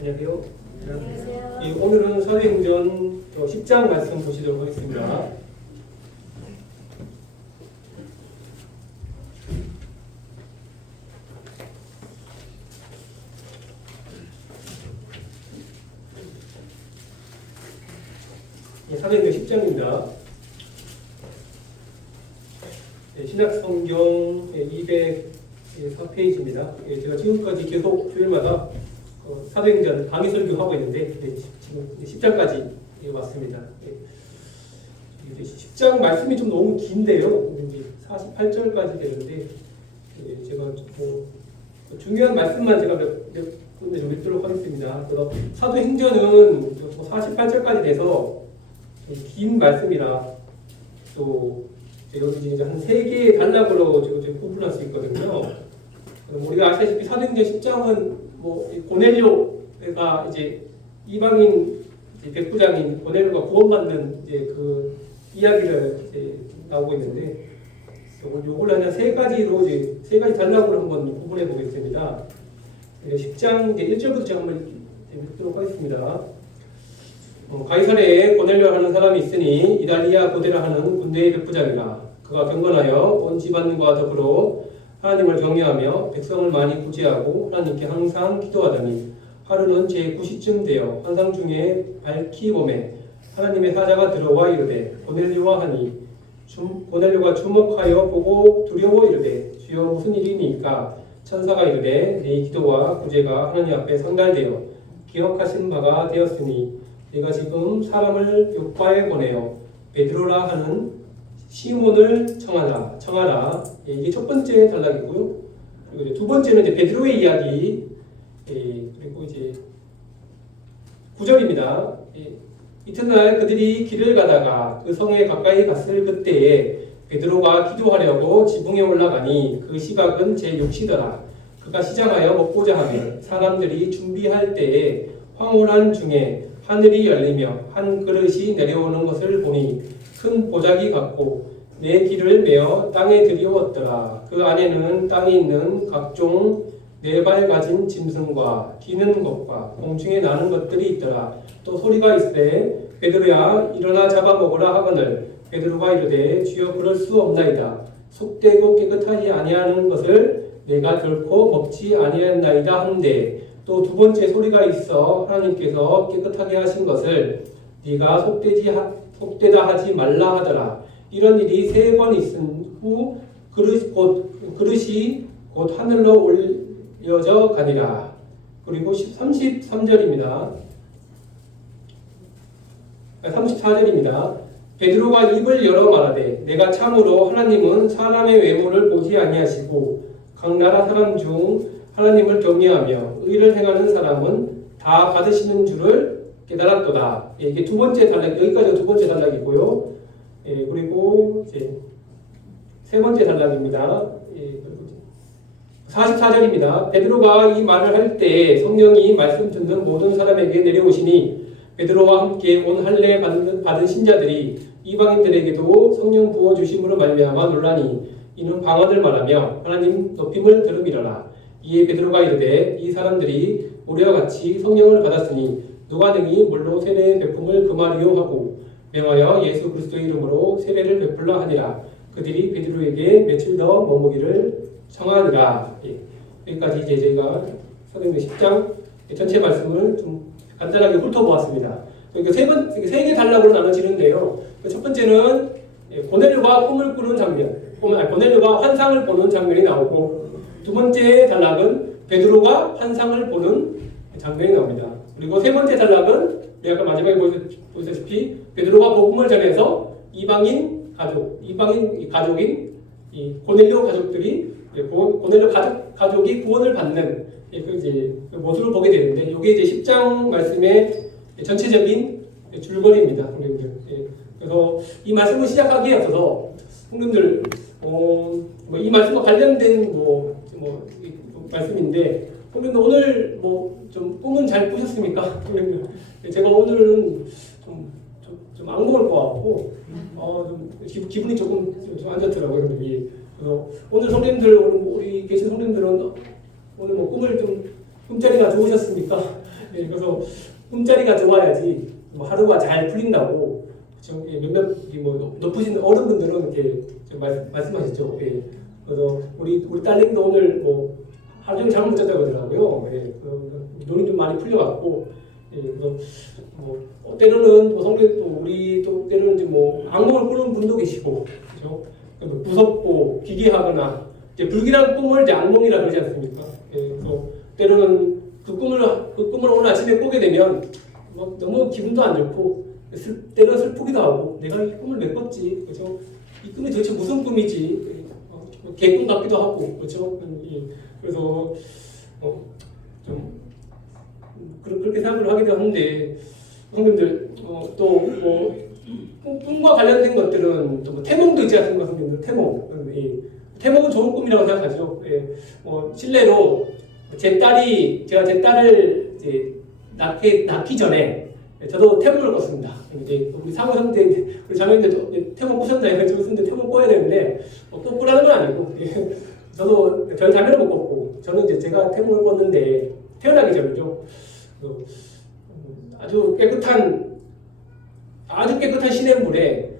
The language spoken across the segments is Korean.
안녕하세요. 안녕하세요. 예, 오늘은 사도행전 10장 말씀 보시도록 하겠습니다. 예, 사도행전 10장입니다. 예, 신약성경 204페이지입니다. 예, 제가 지금까지 계속 주일마다 사도행전 강의 설교하고 있는데 지금 10장까지 왔습니다. 10장 말씀이 좀 너무 긴데요. 이제 48절까지 되는데 제가 중요한 말씀만 제가 몇 군데 좀 읽도록 하겠습니다. 그래서 사도행전은 48절까지 돼서 좀 긴 말씀이라 또 여기 이제 한 3개의 단락으로 지금 구분할 수 있거든요. 우리가 아시다시피 사도행전 10장은 고넬료가 이제 이방인 백부장인 고넬료가 구원받는 이제 그 이야기를 이제 나오고 있는데 요걸 하나 3가지로 이제 3가지 단락으로 한번 구분해 보겠습니다. 10장 이제 1절부터 제가 한번 읽도록 하겠습니다. 가이사랴에 고넬료 하는 사람이 있으니 이달리아 고데라 하는 군대의 백부장이라. 그가 경건하여 온 집안과 더불어 하나님을 경외하며 백성을 많이 구제하고 하나님께 항상 기도하더니 하루는 제9시쯤 되어 환상 중에 밝히 봄에 하나님의 사자가 들어와 이르되 고넬료와 하니 고넬료가 주목하여 보고 두려워 이르되 주여 무슨 일이니까 천사가 이르되 네 기도와 구제가 하나님 앞에 상달되어 기억하신 바가 되었으니 네가 지금 사람을 요파에 보내어 베드로라 하는 시몬을 청하라. 이게 첫 번째 단락이고요. 그리고 두 번째는 이제 베드로의 이야기. 그리고 이제 9절입니다. 이튿날 그들이 길을 가다가 그 성에 가까이 갔을 그때에 베드로가 기도하려고 지붕에 올라가니 그 시각은 제6시더라. 그가 시장하여 먹고자 하며 사람들이 준비할 때에 황홀한 중에 하늘이 열리며 한 그릇이 내려오는 것을 보니 큰 보자기 같고 내 길을 메어 땅에 들이웠더라. 그 안에는 땅에 있는 각종 4발 가진 짐승과 기는 것과 공중에 나는 것들이 있더라. 또 소리가 있으되 베드로야 일어나 잡아먹으라 하거늘 베드로가 이르되 주여 그럴 수 없나이다. 속되고 깨끗하지 아니하는 것을 내가 결코 먹지 아니하였나이다 하는데 또 두 번째 소리가 있어 하나님께서 깨끗하게 하신 것을 네가 속되다 하지 말라 하더라. 이런 일이 3번 있은 후 그릇이 곧 하늘로 올려져 가니라. 그리고 33절입니다. 34절입니다. 베드로가 입을 열어 말하되 내가 참으로 하나님은 사람의 외모를 보지 아니하시고 각 나라 사람 중 하나님을 경외하며 의를 행하는 사람은 다 받으시는 줄을 깨달았도다. 이게 두 번째 단락, 여기까지가 두 번째 단락이고요. 그리고 이제 세 번째 단락입니다. 44절입니다. 베드로가 이 말을 할 때 성령이 말씀 듣는 모든 사람에게 내려오시니 베드로와 함께 온 할례 받은 신자들이 이방인들에게도 성령 부어 주심으로 말미암아 놀라니 이는 방언을 말하며 하나님 높임을 들음이러라. 이에 베드로가 이르되 이 사람들이 우리와 같이 성령을 받았으니 누가 능히 물로 세례의 베품을 금하리요 하고 명하여 예수 그리스도의 이름으로 세례를 베풀라 하니라. 그들이 베드로에게 며칠 더 머무기를 청하니라. 여기까지 이제 저희가 사도행전 10장 전체 말씀을 좀 간단하게 훑어보았습니다. 그러니까 세 개 단락으로 나눠지는데요. 첫 번째는 고넬료가 꿈을 꾸는 장면, 고넬료가 환상을 보는 장면이 나오고, 두 번째 단락은 베드로가 환상을 보는 장면이 나옵니다. 그리고 세 번째 단락은 아까 마지막에 보셨다시피 베드로가 복음을 전해서 이방인 가족인 이 고넬료 가족들이 고넬료 가족이 구원을 받는 그 모습을 보게 되는데 이게 이제 10장 말씀의 전체적인 줄거리입니다, 형님들. 그래서 이 말씀을 시작하기에 앞서서 형님들 이 말씀과 관련된 말씀인데 형님들 오늘 좀 꿈은 잘 꾸셨습니까? 형님들 제가 오늘은 좀 악몽을 꿔갖고 좀 기분이 조금 안 좋더라고요, 형님이. 그래서 오늘 성님들 우리 계신 성님들은 오늘 꿈을 좀 꿈자리가 좋으셨습니까? 예, 그래서 꿈자리가 좋아야지 뭐 하루가 잘 풀린다고 그렇죠? 예, 몇몇 뭐 높으신 어른분들은 이렇게 말씀하시죠. 예, 그래서 우리 딸내미도 오늘 뭐 하루 종일 잠을 못 잤다고 그러더라고요. 예, 눈이 좀 많이 풀려갖고 예, 그래서 뭐 때로는 뭐 성경 또 우리 또 때로는 이제 뭐 악몽을 꾸는 분도 계시고 그렇죠? 무섭고 기괴하거나 이제 불길한 꿈을 이제 악몽이라 그러지 않습니까? 예, 그래서 때로는 그 꿈을 오늘 아침에 꾸게 되면 뭐 너무 기분도 안 좋고 때로는 슬프기도 하고 내가 이 꿈을 왜 꿨지? 그렇죠? 이 꿈이 도대체 무슨 꿈이지? 개꿈 같기도 하고 그렇죠? 예, 그래서 좀 그렇게 생각을 하기도 하는데 선생님들 또뭐 꿈과 관련된 것들은 또뭐 태몽도 있지 않습니까, 선생님들? 태몽. 예. 태몽은 좋은 꿈이라고 생각하죠. 예. 실례로 제가 제 딸을 이제 낳기 전에 저도 태몽을 꿨습니다. 이제 우리 사모 형제, 우리 자매님들도 태몽 꾸셨나요? 근데 태몽 꿔야 되는데 꼭 꾸라는 건 아니고 예. 저도 저희 자매는 못 꿨고 저는 이제 제가 태몽을 꿨는데 태어나기 전이죠. 아주 깨끗한 시냇물에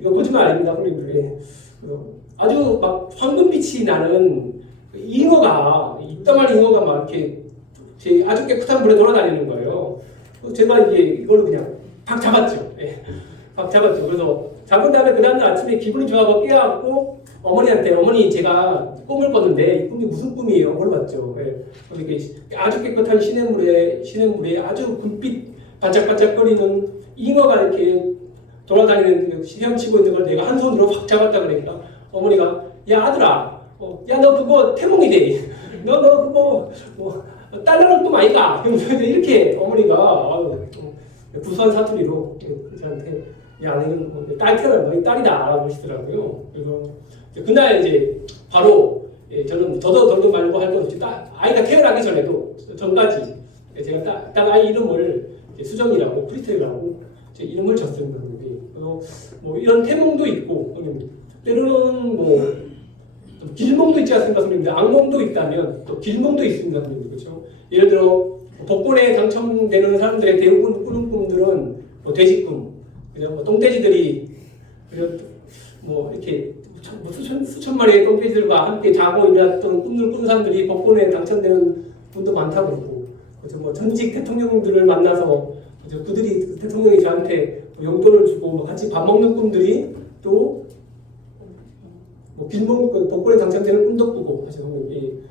이거 거짓말 아닙니다, 선생님들. 아주 막 황금빛이 나는 이따만한 잉어가 막 이렇게 아주 깨끗한 물에 돌아다니는 거예요. 제가 이제 이걸로 그냥 박 잡았죠. 박 잡았죠. 그래서 잡은 다음에 그 다음날 아침에 기분이 좋아서 깨어갖고 어머니한테 어머니 제가 꿈을 꿨는데 이 꿈이 무슨 꿈이에요? 물어봤죠. 이렇게 아주 깨끗한 시냇물에 아주 불빛 반짝반짝거리는 잉어가 이렇게 돌아다니는 헤엄치고 있는 걸 내가 한 손으로 확 잡았다 그러니까 어머니가 야 아들아, 야 너 그거 태몽이래. 너 그거 뭐 딸나는 꿈 아이가? 이렇게 어머니가 구수한 사투리로 저한테 야 너는 딸 태어난 너희 딸이다라고 하시더라고요. 그래서 그날 이제 바로 저는 더더 덜도 말고 할 것 없이 아이가 태어나기 전까지 제가 딸 아이 이름을 수정이라고 프리텔이라고 제 이름을 줬습니다. 그래서 뭐 이런 태몽도 있고 때로는 뭐 길몽도 있지 않습니까, 선생님들? 악몽도 있다면 또 길몽도 있습니다, 선생님들. 그렇죠? 예를 들어 복권에 당첨되는 사람들의 대부분 꾸는 꿈들은 뭐 돼지꿈, 그냥 뭐 똥돼지들이 뭐 이렇게 수천 마리의 똥돼지들과 함께 자고 일어났던 꿈을 꾸는 사람들이 복권에 당첨되는 분도 많다고 그러고, 그렇죠? 뭐 전직 대통령들을 만나서 그렇죠? 그들이 대통령이 저한테 용돈을 주고 뭐 같이 밥 먹는 꿈들이 또 뭐 길몽 복권에 당첨되는 꿈도 꾸고 하죠.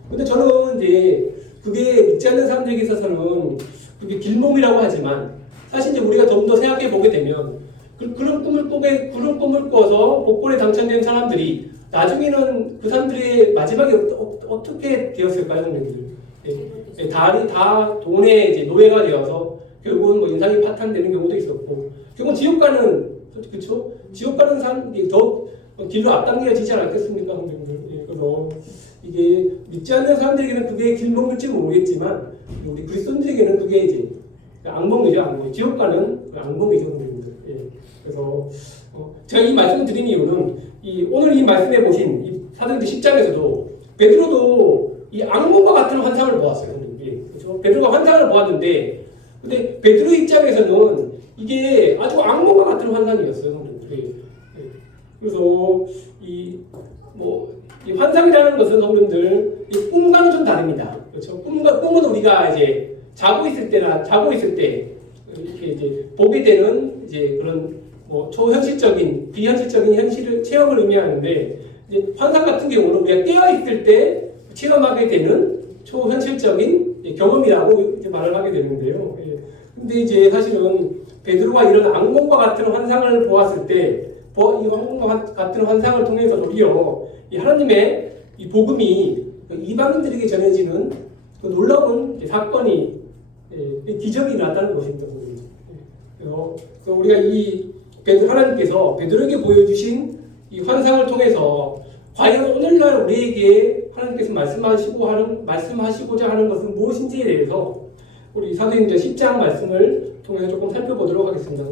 근데 저는 이제 그게 믿지 않는 사람들에게 있어서는 그게 길몽이라고 하지만 사실 이제 우리가 좀 더 생각해 보게 되면 그런 꿈을 꿔서 복권에 당첨된 사람들이 나중에는 그 사람들의 마지막에 어떻게 되었을까요, 선생님들? 다 돈의 이제 노예가 되어서 결국은 뭐 인생이 파탄되는 경우도 있었고, 결국은 지옥 가는 사람이 더 길로 앞당겨지지 않았겠습니까, 선생님들? 그래서 이게 믿지 않는 사람들에게는 그게 길몽일지 모르겠지만 우리 그리스도인들에게는 그게 이제 악몽이죠, 악몽. 지옥 가는 악몽이죠, 선생님들. 그래서 제가 이 말씀을 드린 이유는 오늘 이 말씀해 보신 이 사도행전 10장에서도 베드로도 이 악몽과 같은 환상을 보았어요, 선생님. 그렇죠? 베드로가 환상을 보았는데, 근데 베드로 입장에서는 이게 아주 악몽과 같은 환상이었어요, 선생님. 그래서 이 환상이라는 것은 성도님들 이 꿈과는 좀 다릅니다. 그렇죠? 꿈은 우리가 이제 자고 있을 때 이렇게 이제 보게 되는 이제 그런 뭐 초현실적인 비현실적인 현실을 체험을 의미하는데, 이제 환상 같은 경우는 우리가 깨어 있을 때 체험하게 되는 초현실적인 경험이라고 이제 말을 하게 되는데요. 근데 이제 사실은 베드로가 이런 악몽과 같은 환상을 보았을 때 이 악몽과 같은 환상을 통해서 오히려 이 하나님의 이 복음이 이방인들에게 전해지는 그 놀라운 사건이 기적이 났다는 것입니다. 그래서 우리가 하나님께서 베드로에게 보여주신 이 환상을 통해서 과연 오늘날 우리에게 하나님께서 말씀하시고자 하는 것은 무엇인지에 대해서 우리 사도행전 10장 말씀을 통해서 조금 살펴보도록 하겠습니다.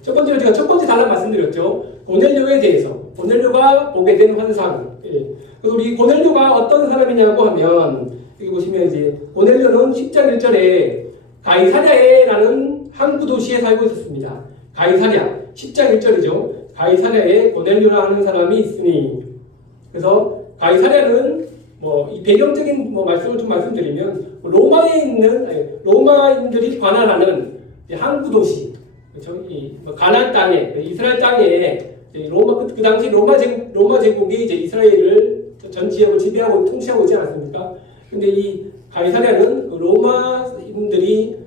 첫 번째 단락 말씀드렸죠. 고넬료에 대해서, 고넬료가 보게 된 환상. 그래서 우리 고넬료가 어떤 사람이냐고 하면 여기 보시면 이제 고넬료는 10장 1절에 가이사랴에라는 항구 도시에 살고 있었습니다. 가이사랴 10장 1절이죠. 가이사랴에 고넬료라 하는 사람이 있으니. 그래서 가이사랴는 이 배경적인 말씀을 좀 말씀드리면 로마에 있는 로마인들이 관할하는 항구 도시, 가나안 땅에 이스라엘 땅에 로마 그 당시 로마 제국이 이제 이스라엘을 전 지역을 지배하고 통치하고 있지 않았습니까? 근데 이 가이사랴는 로마인들이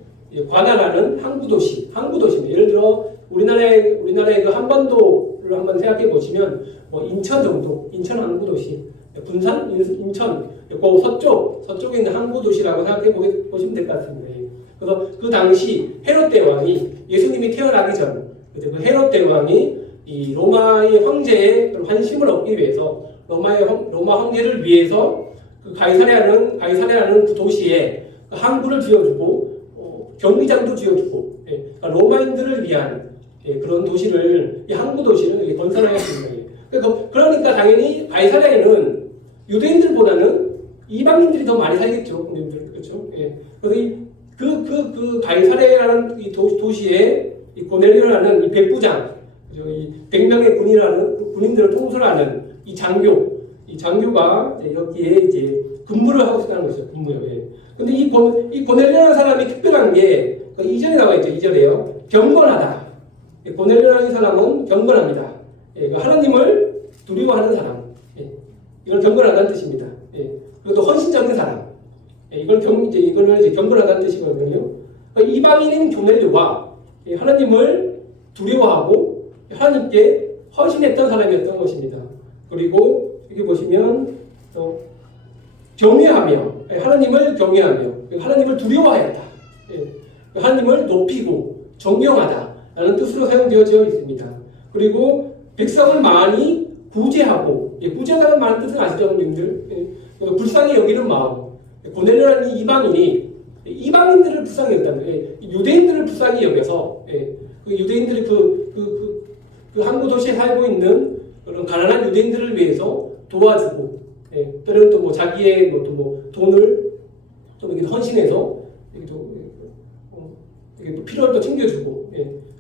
관할하는 항구 도시입니다. 예를 들어 우리나라의 그 한반도를 한번 생각해 보시면 인천 정도, 인천 항구 도시, 군산, 인천, 그 서쪽에 있는 항구 도시라고 생각해 보시면 될 것 같습니다. 그래서 그 당시 헤롯 대왕이 예수님이 태어나기 전, 그 헤롯 대왕이 이 로마의 황제의 환심을 얻기 위해서 로마 황제를 위해서 그 가이사랴라는 그 도시에 그 항구를 지어주고 경기장도 지어주고 그러니까 로마인들을 위한 그런 도시를 이 항구 도시를 건설하였습니다. 그러니까 당연히 가이사랴에는 유대인들보다는 이방인들이 더 많이 살겠죠, 국민들. 그렇죠? 그래서 그 가이사랴라는 이 도시에 이 고넬료라는 이 백부장, 이 100명의 군인들을 통솔하는 이 장교가 여기에 이제 근무를 하고 있다는 것이죠, 근무요. 근데 이 고넬료라는 사람이 특별한 게 2절에 나와 있죠, 2절에요. 경건하다. 고넬료라는 사람은 경건합니다. 하나님을 두려워하는 사람. 이걸 경건하다는 뜻입니다. 그리고 또 헌신적인 사람. 이거를 이제 경건하다는 뜻이거든요. 그러니까 이방인인 고넬료가 하나님을 두려워하고 하나님께 헌신했던 사람이었던 것입니다. 그리고 여기 보시면 또 경외하며 하나님을 경외하며 하나님을 두려워하였다. 하나님을 높이고 존경하다라는 뜻으로 사용되어져 있습니다. 그리고 백성을 많이 구제하고, 구제하다는 말의 뜻은 아시죠, 여러분들? 불쌍히 여기는 마음. 고넬료라는 이방인들을 불쌍히 여겼다는 거예요. 유대인들을 불쌍히 여겨서 유대인들이 그 항구 도시에 살고 있는 그런 가난한 유대인들을 위해서 도와주고, 때로는 또 자기의 돈을 좀 이렇게 헌신해서 또 필요를 또 챙겨주고,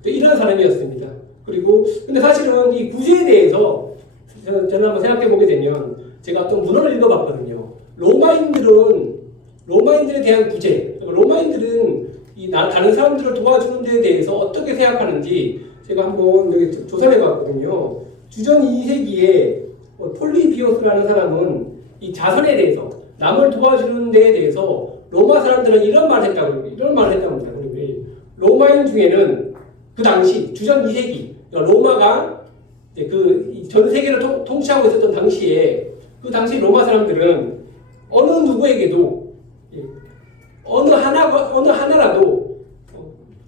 이런 사람이었습니다. 그리고 근데 사실은 이 구제에 대해서 저는 한번 생각해 보게 되면 제가 어떤 문헌을 읽어봤거든요. 로마인들에 대한 구제, 로마인들은 다른 사람들을 도와주는 데에 대해서 어떻게 생각하는지 제가 한번 여기 조사를 해봤거든요. 주전 2세기에 폴리비오스라는 사람은 이 자선에 대해서, 남을 도와주는 데에 대해서 로마 사람들은 이런 말을 했다고 합니다. 로마인 중에는 그 당시 주전 2세기 로마가 전 세계를 통치하고 있었던 당시에 그 당시 로마 사람들은 어느 누구에게도 어느 하나라도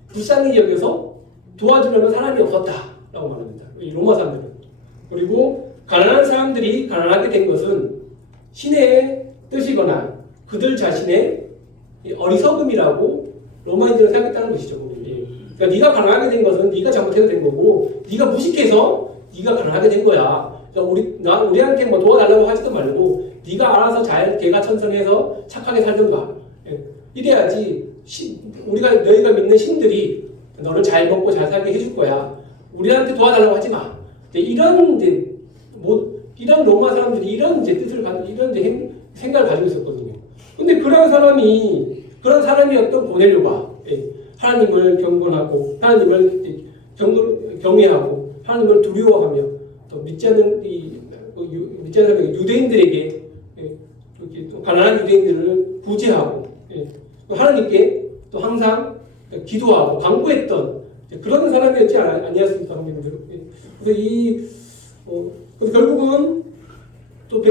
불쌍히 여겨서 도와주려는 사람이 없었다라고 말합니다. 이 로마 사람들은. 그리고 가난한 사람들이 가난하게 된 것은 신의 뜻이거나 그들 자신의 어리석음이라고 로마인들은 생각했다는 것이죠. 그러니까 네가 가난하게 된 것은 네가 잘못해서 된 거고, 네가 무식해서 네가 가난하게 된 거야. 그러니까 우리한테 도와달라고 하지도 말고 네가 알아서 잘 개가천선해서 착하게 살던가. 이래야지 너희가 믿는 신들이 너를 잘 먹고 잘 살게 해줄 거야. 우리한테 도와달라고 하지 마. 이런 로마 사람들이 이런 뜻을 가지고 이런 생각을 가지고 있었거든요. 근데 그런 사람이었던 고넬료가 하나님을 경건하고 하나님을 경외하고 하나님을 두려워하며 또 믿지 않는 유대인들에게 가난한 유대인들을 구제하고 하나님께 또 항상 기도하고 간구했던 그런 사람이었지 아니었습니까, 형님들? 그래서 결국은 또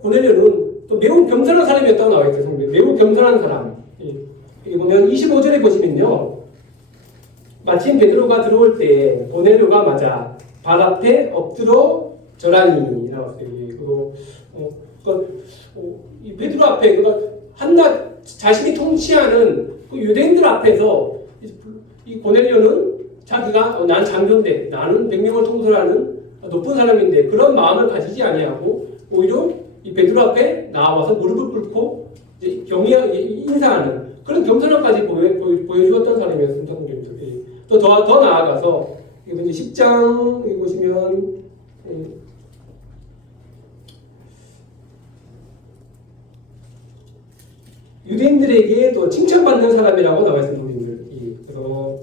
고넬료는 또 매우 겸손한 사람이었다고 나와 있어요. 매우 겸손한 사람. 여기 보면 25절에 보시면요. 마침 베드로가 들어올 때 고넬료가 맞아 발 앞에 엎드려 절하니 나왔어요. 이 베드로 앞에 한낱 자신이 통치하는 그 유대인들 앞에서 이 고넬료는 자기가 난 장교인데 나는 100명을 통솔하는 높은 사람인데 그런 마음을 가지지 아니하고 오히려 이 베드로 앞에 나와서 무릎을 꿇고 인사하는 그런 겸손함까지 보여주었던 사람이었습니다. 성경에서. 또 더 나아가서 이제 10장 여기 보시면 유대인들에게 또 칭찬받는 사람이라고 나와 있습니다. 그래서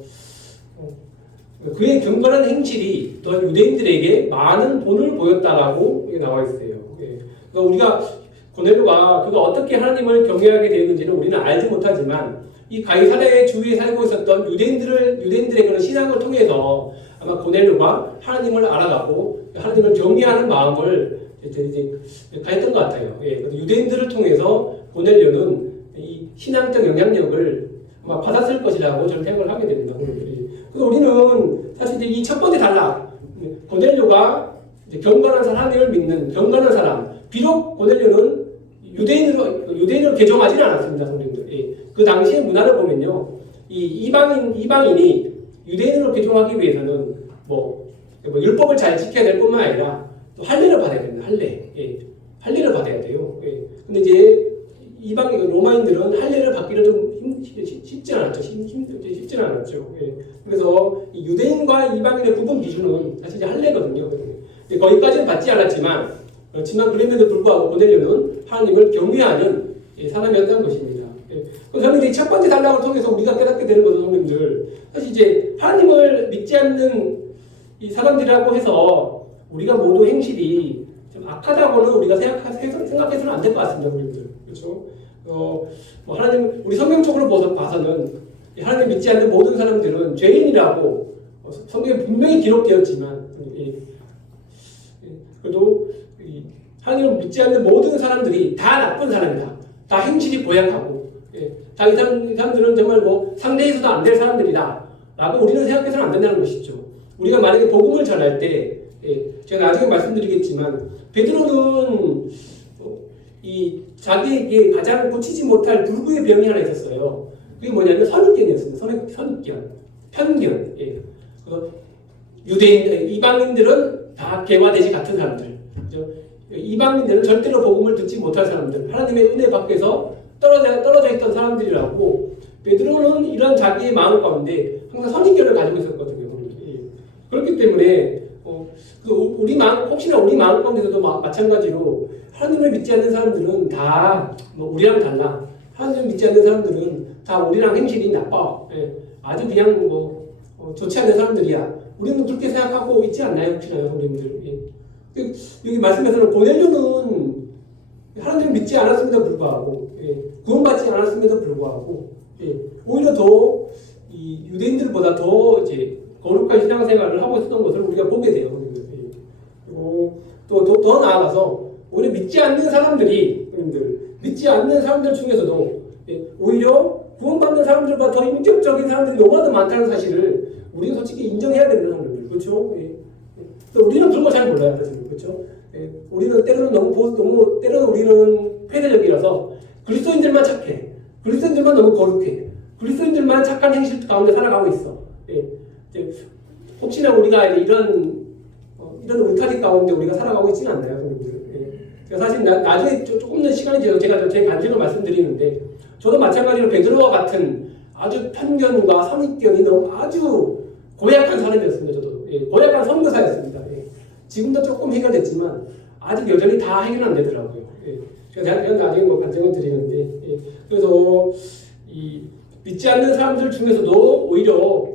그의 경건한 행실이 또 유대인들에게 많은 본을 보였다라고 나와 있어요. 그러니까 우리가 고넬료가 그가 어떻게 하나님을 경외하게 되었는지는 우리는 알지 못하지만 이 가이사랴 주위에 살고 있었던 유대인들의 그런 신앙을 통해서 아마 고넬료가 하나님을 알아가고 하나님을 경외하는 마음을 이제 가졌던 것 같아요. 유대인들을 통해서 고넬료는 이 신앙적 영향력을 아마 받았을 것이라고 저는 생각을 하게 됩니다. 그래서 우리는 사실 이 첫 번째 단락, 고넬료가 경건한 사람, 하나님을 믿는 경건한 사람. 비록 고넬료는 유대인으로 개종하지는 않았습니다, 성도님들. 그 당시의 문화를 보면요, 이 이방인이 유대인으로 개종하기 위해서는 뭐 율법을 잘 지켜야 될 뿐만 아니라 또 할례를 받아야 됩니다. 할례를 받아야 돼요. 근데 이제 이방인 로마인들은 할례를 받기를 좀 쉽지 않았죠. 쉽지는 않았죠. 그래서 유대인과 이방인의 구분 기준은 사실 이제 할례거든요. 거기까지는 받지 않았지만 그렇지만 그럼에도 불구하고 고넬료는 하나님을 경외하는 사람이었다는 것입니다. 저는 이제 첫 번째 단락을 통해서 우리가 깨닫게 되는 것은 성도님들, 사실 이제 하나님을 믿지 않는 이 사람들이라고 해서 우리가 모두 행실이 좀 악하다고는 우리가 생각해서는 안 될 것 같습니다, 성도님들. 그렇죠? 하나님 우리 성경적으로 봐서는 하나님 믿지 않는 모든 사람들은 죄인이라고 성경에 분명히 기록되었지만 그래도 하나님을 믿지 않는 모든 사람들이 다 나쁜 사람이다. 다 행실이 고약하고, 다 이 사람들은 정말 상대에서도 안 될 사람들이다. 라고 우리는 생각해서는 안 된다는 것이죠. 우리가 만약에 복음을 전할 때, 제가 나중에 말씀드리겠지만, 베드로는 자기에게 가장 고치지 못할 불구의 병이 하나 있었어요. 그게 뭐냐면 선입견이었습니다. 선입견, 편견. 그래서 이방인들은 다 개와 돼지 같은 사람들. 그렇죠? 이방인들은 절대로 복음을 듣지 못할 사람들, 하나님의 은혜 밖에서 떨어져 있던 사람들이라고 베드로는 이런 자기의 마음 가운데 항상 선입견을 가지고 있었거든요. 그렇기 때문에 혹시나 우리 마음 가운데서도 마찬가지로 하나님을 믿지 않는 사람들은 다 우리랑 달라. 하나님을 믿지 않는 사람들은 다 우리랑 행실이 나빠. 아주 그냥 좋지 않은 사람들이야. 우리는 그렇게 생각하고 있지 않나요, 혹시나 여러분들? 여기 말씀에서는 고넬료는 하나님을 믿지 않았음에도 불구하고, 구원받지 않았음에도 불구하고, 오히려 더 유대인들보다 더 이제 거룩한 신앙생활을 하고 있었던 것을 우리가 보게 돼요. 그리고 또 더 나아가서 오히려 믿지 않는 사람들 중에서도 오히려 구원받는 사람들보다 더 인격적인 사람들이 너무나도 많다는 사실을 우리는 솔직히 인정해야 된다는 사람들, 그렇죠? 우리는 그런 거 잘 몰라요, 사실. 그렇죠? 우리는 때로는 우리는 폐쇄적이라서 그리스도인들만 착해, 그리스도인들만 너무 거룩해, 그리스도인들만 착한 행실 가운데 살아가고 있어. 혹시나 우리가 이런 울타리 가운데 우리가 살아가고 있지는 않나요, 여러분들? 사실 나중에 조금 더 시간이 지나서 제가 제 간증을 말씀드리는데, 저도 마찬가지로 베드로와 같은 아주 편견과 선입견이 너무 아주 고약한 사람이었습니다. 저도 고약한 선교사였습니다. 지금도 조금 해결됐지만 아직 여전히 다 해결 안 되더라고요. 제가 나중에 간증을 드리는데, 그래서 믿지 않는 사람들 중에서도 오히려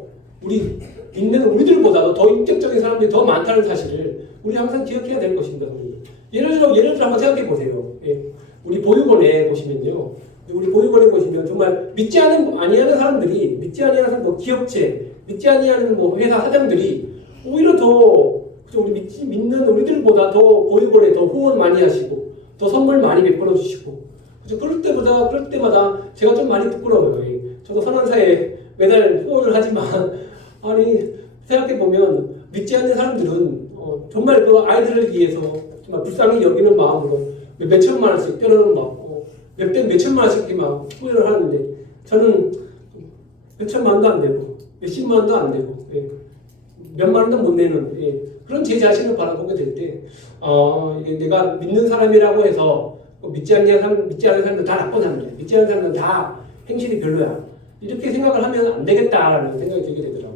믿는 우리들보다도 더 인격적인 사람들이 더 많다는 사실을 우리 항상 기억해야 될 것입니다. 예를 들어 한번 생각해 보세요. 우리 보육원에 보시면요. 우리 보육원에 보시면 정말 믿지 아니하는 사람들이, 기업체, 믿지 아니하는 회사 사장들이 오히려 더 우리 믿는 우리들보다 더 보육원에 더 후원 많이 하시고 더 선물 많이 베풀어 주시고, 그럴 때마다 제가 좀 많이 부끄러워요. 저도 선한사에 매달 후원을 하지만 생각해 보면 믿지 않는 사람들은 정말 그 아이들을 위해서 정말 불쌍히 여기는 마음으로 몇천만 원씩 때로는 받고 몇천만 원씩 이렇게 막 후원을 하는데, 저는 몇천만 원도 안 되고 몇십만 원도 안 되고 몇만 원도 못 내는 그런 제 자신을 바라보게 될 때, 이게 내가 믿는 사람이라고 해서 믿지 않는 사람들 다 나쁜 사람들, 믿지 않는 사람들 다 행실이 별로야. 이렇게 생각을 하면 안 되겠다라는 생각이 들게 되더라고요.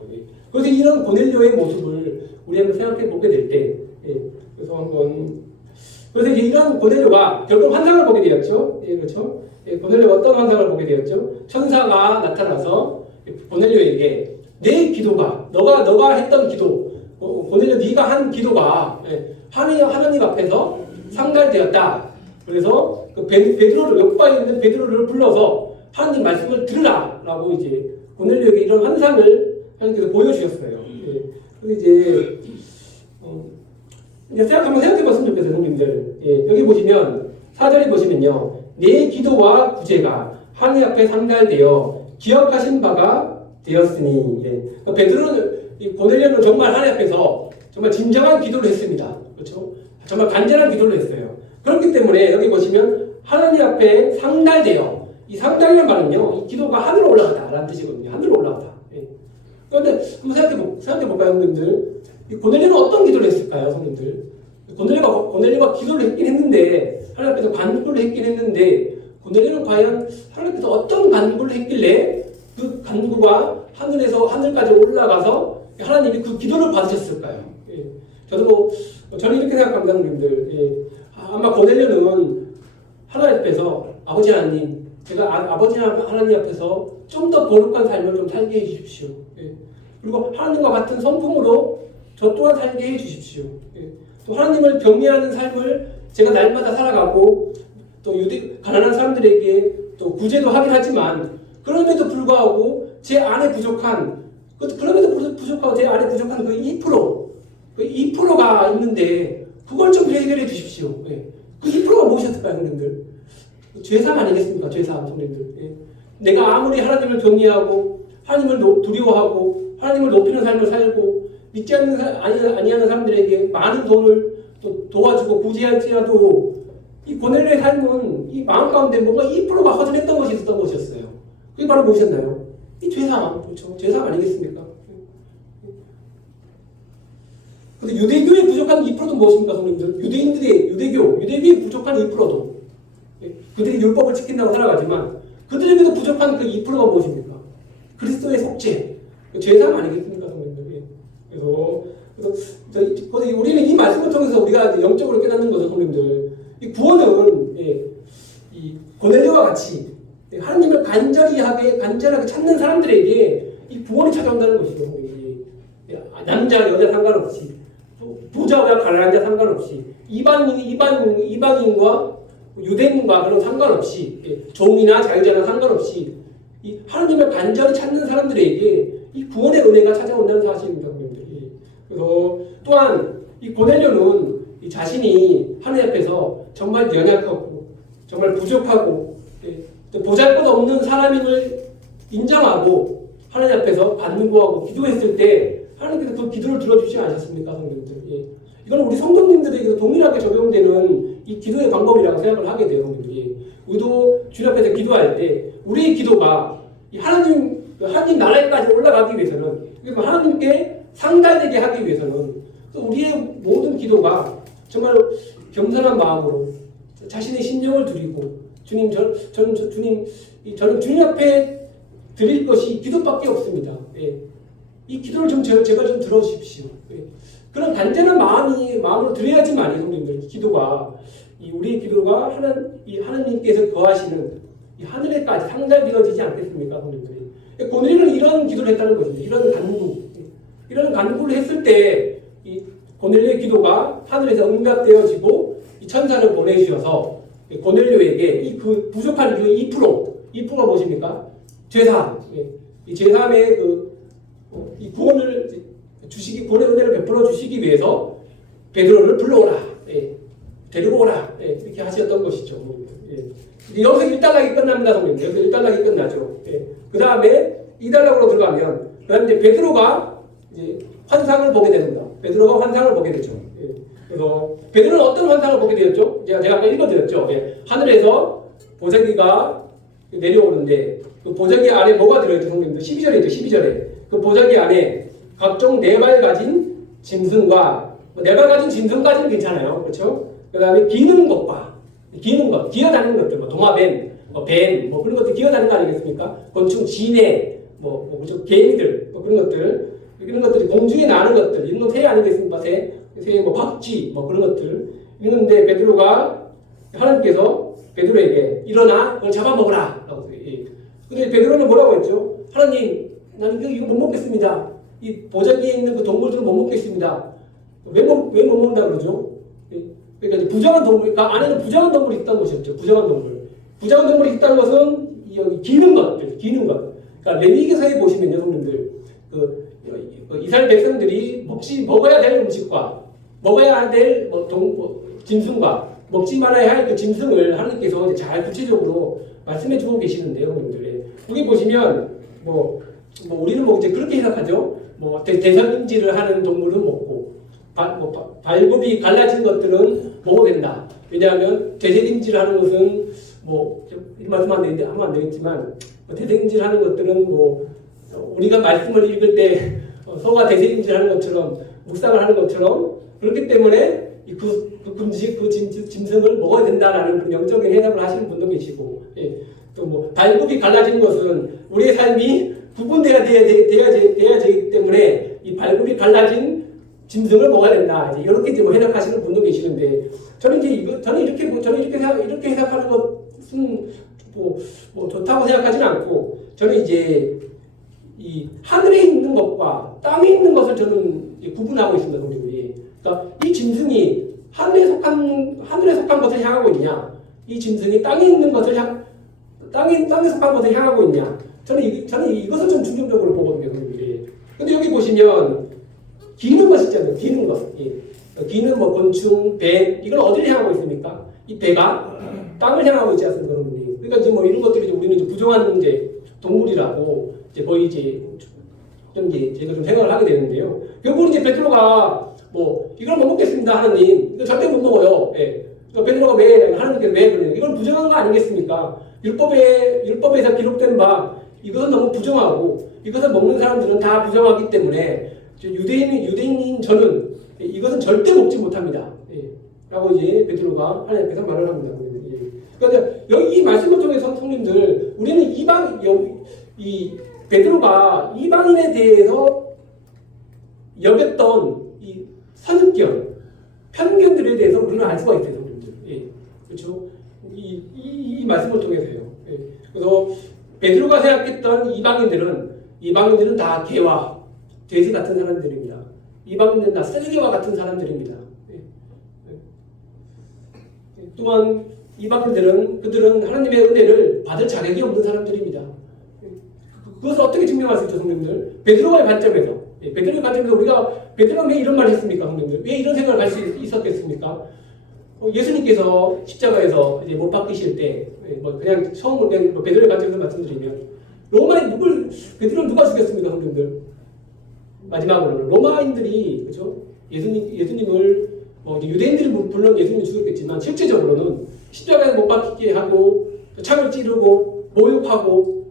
그래서 이런 고넬료의 모습을 우리 한번 생각해 보게 될 때, 그래서 한번 그래서 이제 이런 고넬료가 결국 환상을 보게 되었죠. 그렇죠? 고넬료가 어떤 환상을 보게 되었죠? 천사가 나타나서 고넬료에게 내 기도가 너가 했던 기도, 고넬료 네가 한 기도가 하나님 앞에서 상달되었다. 그래서 그 베드로를 옆방에 있는 베드로를 불러서 하나님 말씀을 들으라라고 이제 고넬료에게 이런 환상을 하나님께서 보여주셨어요. 그래서 이제 한번 생각해봤으면 좋겠어요, 성님들. 여기 보시면 4절에 보시면요, 내 기도와 구제가 하나님 앞에 상달되어 기억하신 바가 되었으니. 베드로는 고넬료는 정말 하나님 앞에서 정말 진정한 기도를 했습니다. 그렇죠? 정말 간절한 기도를 했어요. 그렇기 때문에 여기 보시면 하나님 앞에 상달되어, 이 상달이라는 말은요, 이 기도가 하늘로 올라가다라는 뜻이거든요. 하늘로 올라가다. 그런데 한번 생각해볼까요, 성님들? 고넬료는 어떤 기도를 했을까요, 성님들? 고넬료가 기도를 했긴 했는데, 하나님 앞에서 간구를 했긴 했는데, 고넬료는 과연 하나님 앞에서 어떤 간구를 했길래 그 간구가 하늘까지 올라가서 하나님이 그 기도를 받으셨을까요? 저는 이렇게 생각합니다, 성님들. 아마 고넬료는 하나님 앞에서 아버지 하나님, 제가 아버지 하나님 앞에서 좀 더 거룩한 삶을 좀 살게 해주십시오. 그리고 하나님과 같은 성품으로 저 또한 살게 해주십시오. 또 하나님을 경외하는 삶을 제가 날마다 살아가고 또 가난한 사람들에게 또 구제도 하긴 하지만 그럼에도 불구하고 제 안에 부족한 그 2%가 있는데 그걸 좀 해결해 주십시오. 그 2%가 무엇이었을까요, 형님들? 죄상 아니겠습니까? 죄상, 형님들. 내가 아무리 하나님을 경외하고 하나님을 두려워하고 하나님을 높이는 삶을 살고 믿지 아니하는 사람들에게 많은 돈을 또 도와주고 구제할지라도 이 고넬료의 삶은 이 마음 가운데 뭔가 2%가 허전했던 것이 있었던 것이었어요. 그게 바로 무엇이었나요? 이 죄상, 그렇죠? 죄상 아니겠습니까? 근데 유대교의 부족한 2%도 무엇입니까, 성님들? 유대교의 부족한 2%도 그들이 율법을 지킨다고 살아가지만 그들에게도 부족한 그 2%가 무엇입니까? 그리스도의 속죄, 죄상 아니겠습니까, 성님들? 그래서 우리는 이 말씀을 통해서 우리가 영적으로 깨닫는 거죠, 성님들. 이 구원은 이 고넬료와 같이 하나님을 간절하게 찾는 사람들에게 이 구원이 찾아온다는 것이죠. 남자 여자 상관없이 부자와 가난한 자 상관없이 이방인과 유대인과 그런 상관없이 종이나 자유자나 상관없이 이 하나님을 간절히 찾는 사람들에게 이 구원의 은혜가 찾아온다는 사실입니다. 그래서 또한 이 고넬료는 이 자신이 하나님 앞에서 정말 연약하고 정말 부족하고 또 보잘것없는 사람임을 인정하고 하나님 앞에서 간구하고 기도했을 때 하나님께서 그 기도를 들어주지 않으셨습니까, 성도님들? 이건 우리 성도님들에게도 동일하게 적용되는 이 기도의 방법이라고 생각을 하게 돼요, 성도님들이. 우리도 주님 앞에서 기도할 때 우리의 기도가 하나님 나라에까지 올라가기 위해서는, 하나님께 상달되게 하기 위해서는 또 우리의 모든 기도가 정말 겸손한 마음으로 자신의 심령을 드리고 주님, 저는 주님 앞에 드릴 것이 기도밖에 없습니다. 이 기도를 제발 좀 들어주십시오. 그런 간절한 마음으로 드려야지만, 성도님들, 우리의 기도가 하나님께서 거하시는 이 하늘에까지 상달되어지지 않겠습니까, 성도님들이? 고넬료는 이런 기도를 했다는 것입니다. 이런 간구를 했을 때, 이 고넬료의 기도가 하늘에서 응답되어지고, 이 천사를 보내주셔서 고넬료에게 그 부족한 2%가 무엇입니까? 죄사함. 이 죄사함의 이 구원의 은혜를 베풀어 주시기 위해서 베드로를 불러오라, 데리고 오라, 이렇게 하셨던 것이죠. 여기서 1단락이 끝납니다, 성님. 여기서 1단락이 끝나죠. 그 다음에 2단락으로 들어가면, 그 다음에 이제 베드로가 이제 환상을 보게 됩니다. 베드로가 환상을 보게 되죠. 그래서 베드로는 어떤 환상을 보게 되었죠? 제가 아까 읽어드렸죠. 하늘에서 보자기가 내려오는데 그 보자기 안에 뭐가 들어있죠, 성님들? 12절에 있죠, 12절에. 그 보자기 안에 각종 4발 가진 짐승과, 4발 가진 짐승까지는 괜찮아요. 그렇죠? 그 다음에 기어다니는 것들, 도마뱀, 뱀, 뭐 그런 것들 기어다니는 거 아니겠습니까? 곤충, 지네, 그죠? 개미들, 그런 것들, 이런 것들이 공중에 나는 것들, 이런 건 새 아니겠습니까? 새, 박쥐, 그런 것들. 이런데 베드로가 하나님께서 베드로에게 일어나, 그걸 잡아먹으라. 라고 해요. 근데 베드로는 뭐라고 했죠? 하나님, 나는 이거 못 먹겠습니다. 이 보자기에 있는 그 동물들은 못 먹겠습니다. 왜 못 먹는다 그러죠? 그러니까 부정한 동물, 그러니까 안에는 부정한 동물이 있다는 것이었죠. 부정한 동물. 부정한 동물이 있다는 것은 여기 기는 것들, 기는 것. 그러니까 레위기서에 보시면요, 성님들, 이스라엘 백성들이 먹어야 될 음식과 먹어야 될 짐승과 먹지 말아야 할 그 짐승을 하나님께서 잘 구체적으로 말씀해 주고 계시는데요, 성님들. 거기 보시면 우리는 이제 그렇게 해석하죠. 대상임질을 하는 동물은 먹고 발굽이 갈라진 것들은 먹어도 된다. 왜냐하면 대상임질을 하는 것은 이 말씀 하면 안 되겠지만 대상임질하는 것들은 우리가 말씀을 읽을 때 소가 대상임질하는 것처럼 묵상을 하는 것처럼 그렇기 때문에 그 짐승을 먹어야 된다라는 그 영적인 해석을 하시는 분도 계시고, 또 발굽이 갈라진 것은 우리의 삶이 구분돼야 되기 때문에 이 발굽이 갈라진 짐승을 먹어야 된다. 이렇게 해석하시는 분도 계시는데 저는 이렇게 해석하는 것은 좋다고 생각하지는 않고 저는 이제 이 하늘에 있는 것과 땅에 있는 것을 저는 구분하고 있습니다, 성경이. 그러니까 이 짐승이 하늘에 속한 것을 향하고 있냐, 이 짐승이 땅에 있는 것을 땅에 속한 것을 향하고 있냐. 저는 이것을 좀 중점적으로 보거든요, 성경이. 근데 여기 보시면 기는 것 있잖아요, 기는 것. 기는 곤충, 배, 이걸 어디를 향하고 있습니까? 이 배가 땅을 향하고 있지 않습니까, 여러분이? 그러니까 이제 이런 것들이 우리는 이제 부정한 동물이라고 거의 제가 좀 생각을 하게 되는데요. 결국은 이제 베드로가 이걸 못 먹겠습니다, 하나님. 이거 절대 못 먹어요. 그러니까 베드로가 하나님께서 왜 그러냐? 이건 부정한 거 아니겠습니까? 율법에서 기록된 바 이것은 너무 부정하고 이것을 먹는 사람들은 다 부정하기 때문에 유대인인 저는 이것은 절대 먹지 못합니다. 라고 이제 베드로가 하나님께서 말을 합니다. 그러니까 여기 이 말씀을 통해서 성님들 우리는 베드로가 이방인에 대해서 여겼던 이 선입견, 편견들에 대해서 우리는 알 수가 있어요, 성님들. 그렇죠? 이 말씀을 통해서요. 그래서 베드로가 생각했던 이방인들은 다 개와 돼지 같은 사람들입니다. 이방인들은 다 쓰레기와 같은 사람들입니다. 또한 그들은 하나님의 은혜를 받을 자격이 없는 사람들입니다. 그것을 어떻게 증명할 수 있죠, 성님들? 베드로의 관점에서. 베드로의 관점에서 베드로가 왜 이런 말을 했습니까, 성님들? 왜 이런 생각을 할 수 있었겠습니까? 예수님께서 십자가에서 이제 못 박히실 때, 그냥 처음으로 베드로의 관점에서 말씀드리면, 베드로는 누가 죽였습니까, 성님들? 마지막으로는 로마인들이, 그죠? 예수님을, 유대인들이 물론 예수님을 죽였겠지만, 실제적으로는 십자가에 못 박히게 하고, 창을 찌르고, 모욕하고,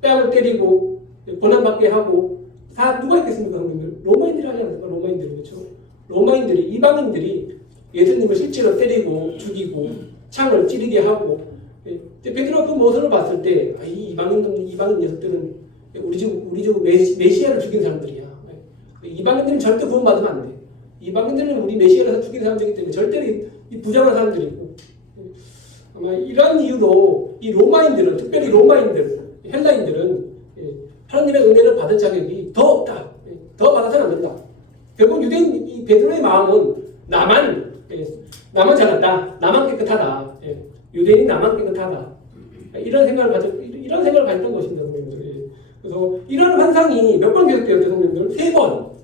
뺨을 때리고, 고난받게 하고, 다 누가 있겠습니까, 성님들? 로마인들이 하지 않습니까? 로마인들이, 그렇죠? 이방인들이 예수님을 실제로 때리고, 죽이고, 창을 찌르게 하고, 베드로가 그 모습을 봤을 때, 이 이방인 녀석들은 우리 집 메시아를 죽인 사람들이야. 이방인들은 절대 구원받으면 안 돼. 이방인들은 우리 메시아를 죽인 사람들이기 때문에 절대로 이 부정한 사람들이고, 아마 이러한 이유로 이 로마인들은, 특별히 헬라인들은 하나님의 은혜를 받을 자격이 더 없다. 더 받아서는 안 된다. 결국 이 베드로의 마음은 나만 잘났다. 나만 깨끗하다. 유대인이 나만 깨끗하다. 이런 생각을 가졌던 것입니다, 성님들. 그래서 이런 환상이 몇 번 계속되었죠, 성님들? 3번.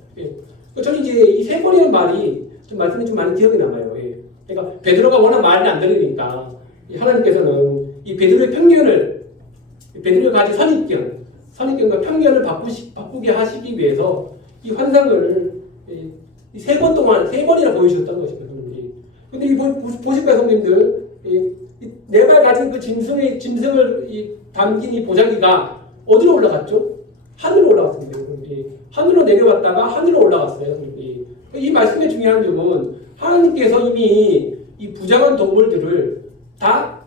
저는 이제 이 3번이라는 말이 말씀이 좀 많이 기억이 남아요. 그러니까 베드로가 워낙 말이 안 들리니까 하나님께서는 이 베드로의 베드로가 가진 선입견과 편견을 바꾸게 하시기 위해서 이 환상을 이 3번이나 보여주셨다는 것입니다, 성님들이. 근데 이 보실까요, 성님들? 네 발 가진 그 짐승을 담긴 이 보자기가 어디로 올라갔죠? 하늘로 올라갔습니다. 하늘로 내려갔다가 하늘로 올라갔어요. 이 말씀의 중요한 점은 하나님께서 이미 이 부정한 동물들을 다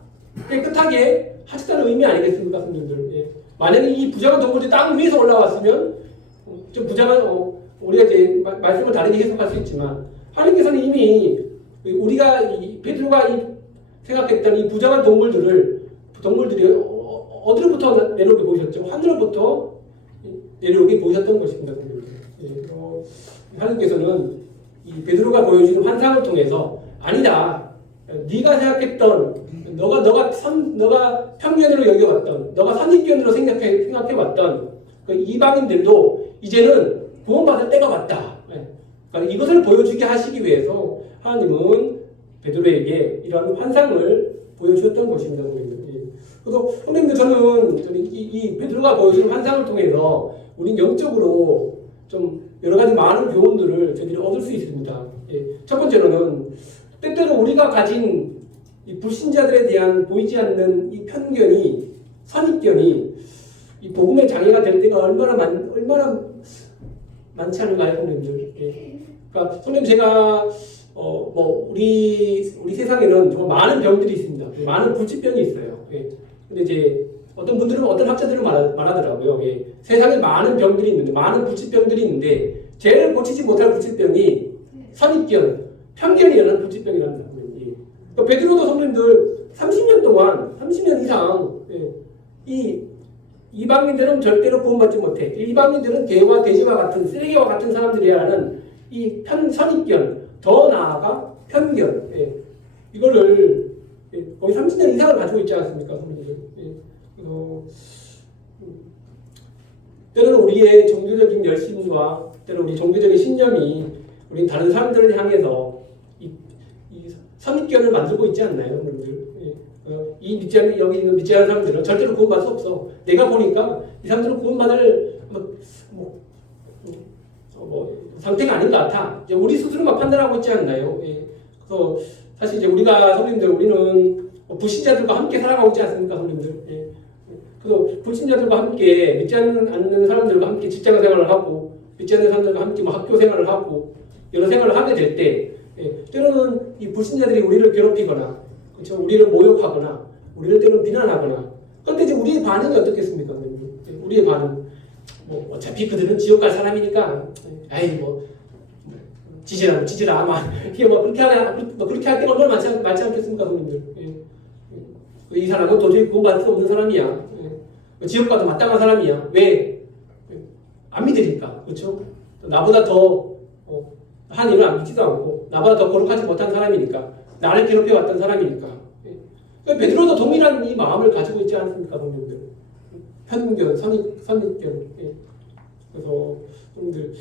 깨끗하게 성도님들. 예. 만약에 이 부정한 동물들이 땅 위에서 올라왔으면 좀 부정한 우리가 이제 말씀을 다르게 해석할 수 있지만 하나님께서는 이미 우리가 베드로가 생각했던 이 부정한 동물들이 어디로부터 내려오게 보이셨죠? 하늘로부터 내려오게 보이셨던 것입니다. 예. 하나님께서는 이 베드로가 보여주는 환상을 통해서 아니다. 네가 생각했던 너가 편견으로 여겨왔던 너가 선입견으로 생각해왔던 그 이방인들도 이제는 구원받을 때가 왔다. 그러니까 이것을 보여주게 하시기 위해서 하나님은 베드로에게 이러한 환상을 보여주었던 것입니다. 그래서 선생님들 저는 이 베드로가 보여준 환상을 통해서 우리는 영적으로 좀 여러 가지 많은 교훈들을 저희들이 얻을 수 있습니다. 첫 번째로는 때때로 우리가 가진 이 불신자들에 대한 보이지 않는 이 편견이 선입견이 이 복음의 장애가 될 때가 얼마나 많지 않은가요, 선생님들? 그러니까 선생님 제가 우리 세상에는 정말 많은 병들이 있습니다. 많은 불치병이 있어요. 근데 이제 어떤 학자들은 말하더라고요. 세상에 많은 병들이 있는데, 많은 불치병들이 있는데, 제일 고치지 못할 불치병이 선입견, 편견이라는 불치병이랍니다. 그러니까 베드로도 성도님들 30년 이상 이 이방인들은 절대로 구원받지 못해. 이방인들은 개와 돼지와 같은 쓰레기와 같은 사람들이라는 이 선입견, 더 나아가 편견, 이거를 거의 30년 이상을 가지고 있지 않습니까, 성도님들? 그래서 때로는 우리의 종교적인 열심과 때로는 우리 종교적인 신념이 우리 다른 사람들을 향해서 이 선입견을 만들고 있지 않나요, 여러분들? 여기 있는 믿지 않는 사람들은 절대로 구원받을 수 없어. 내가 보니까 이 사람들은 구원받을 상태가 아닌 것 같아. 이제 우리 스스로만 판단하고 있지 않나요? 그래서 사실 이제 우리가 성도님들 우리는 불신자들과 함께 살아가고 있지 않습니까, 성도님들? 그래서 불신자들과 함께 믿지 않는 사람들과 함께 직장 생활을 하고 믿지 않는 사람들과 함께 학교 생활을 하고 여러 생활을 하게 될 때 때로는 이 불신자들이 우리를 괴롭히거나 그렇죠? 우리를 모욕하거나 우리를 때로는 비난하거나 그런데 이제 우리의 반응이 어떻겠습니까? 우리의 반응 어차피 그들은 지옥 갈 사람이니까 아이 지지라 이게 그렇게 할 때가 얼마나 많지 않겠습니까, 성님들? 이 사람은 도저히 구원받을 수 없는 사람이야. 지옥 가도 마땅한 사람이야. 왜? 안 믿으니까. 그렇죠? 나보다 더 하나님을 안 믿지도 않고 나보다 더 거룩하지 못한 사람이니까 나를 괴롭혀왔던 사람이니까. 베드로도 동일한 이 마음을 가지고 있지 않습니까, 성님들? 편견, 선입견. 그래서 성님들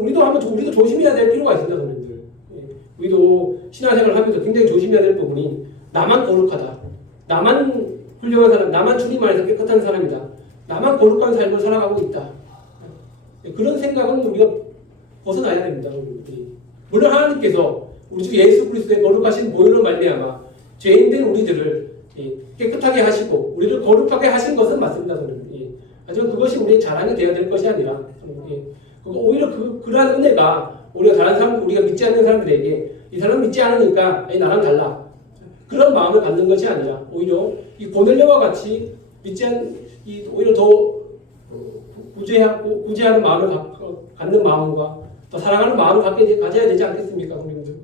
우리도 조심해야 될 필요가 있습니다, 성님들. 우리도 신앙생활을 하면서 굉장히 조심해야 될 부분이 나만 거룩하다, 나만 훌륭한 사람, 나만 주님 안에서 깨끗한 사람이다, 나만 거룩한 삶을 살아가고 있다. 그런 생각은 우리가 벗어나야 됩니다. 물론 하나님께서 우리 주 예수 그리스도의 거룩하신 보혈로 말미암아 죄인된 우리들을 깨끗하게 하시고 우리를 거룩하게 하신 것은 맞습니다. 하지만 그것이 우리의 자랑이 되어야 될 것이 아니라 오히려 그러한 은혜가 우리가 믿지 않는 사람들에게 이 사람 믿지 않으니까 나랑 달라 그런 마음을 갖는 것이 아니라 오히려 이 고넬료와 같이 오히려 더 구제하는 마음을 갖는 마음과 더 사랑하는 마음을 가져야 되지 않겠습니까, 성님들?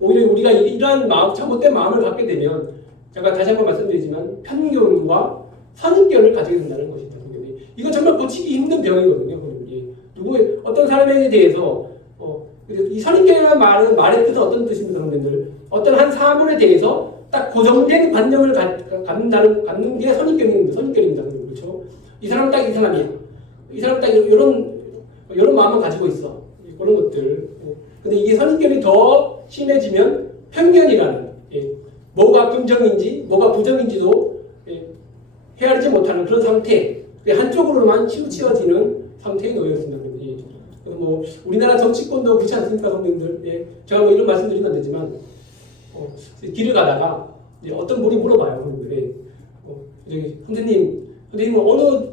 오히려 우리가 이러한 잘못된 마음을 갖게 되면 제가 다시 한번 말씀드리지만 편견과 선입견을 가지게 된다는 것입니다. 이거 정말 고치기 힘든 병이거든요. 어떤 사람에 대해서 이 선입견이라는 말의 뜻은 어떤 뜻입니까, 성님들? 어떤 한 사물에 대해서 딱 고정된 관념을 갖는 게 선입견입니다. 그렇죠? 이 사람 딱 이 사람이야. 이 사람 딱 이런 마음을 가지고 있어. 그런 것들. 근데 이게 선입견이 더 심해지면 편견이라는 뭐가 긍정인지 뭐가 부정인지도 헤아리지 못하는 그런 상태, 한쪽으로만 치우쳐지는 상태에 놓여 있습니다. 그래서 우리나라 정치권도 그렇지 않습니까, 성도님들? 제가 이런 말씀드리면 안 되지만 길을 가다가 어떤 분이 물어봐요, 성도님들. 선생님은 어느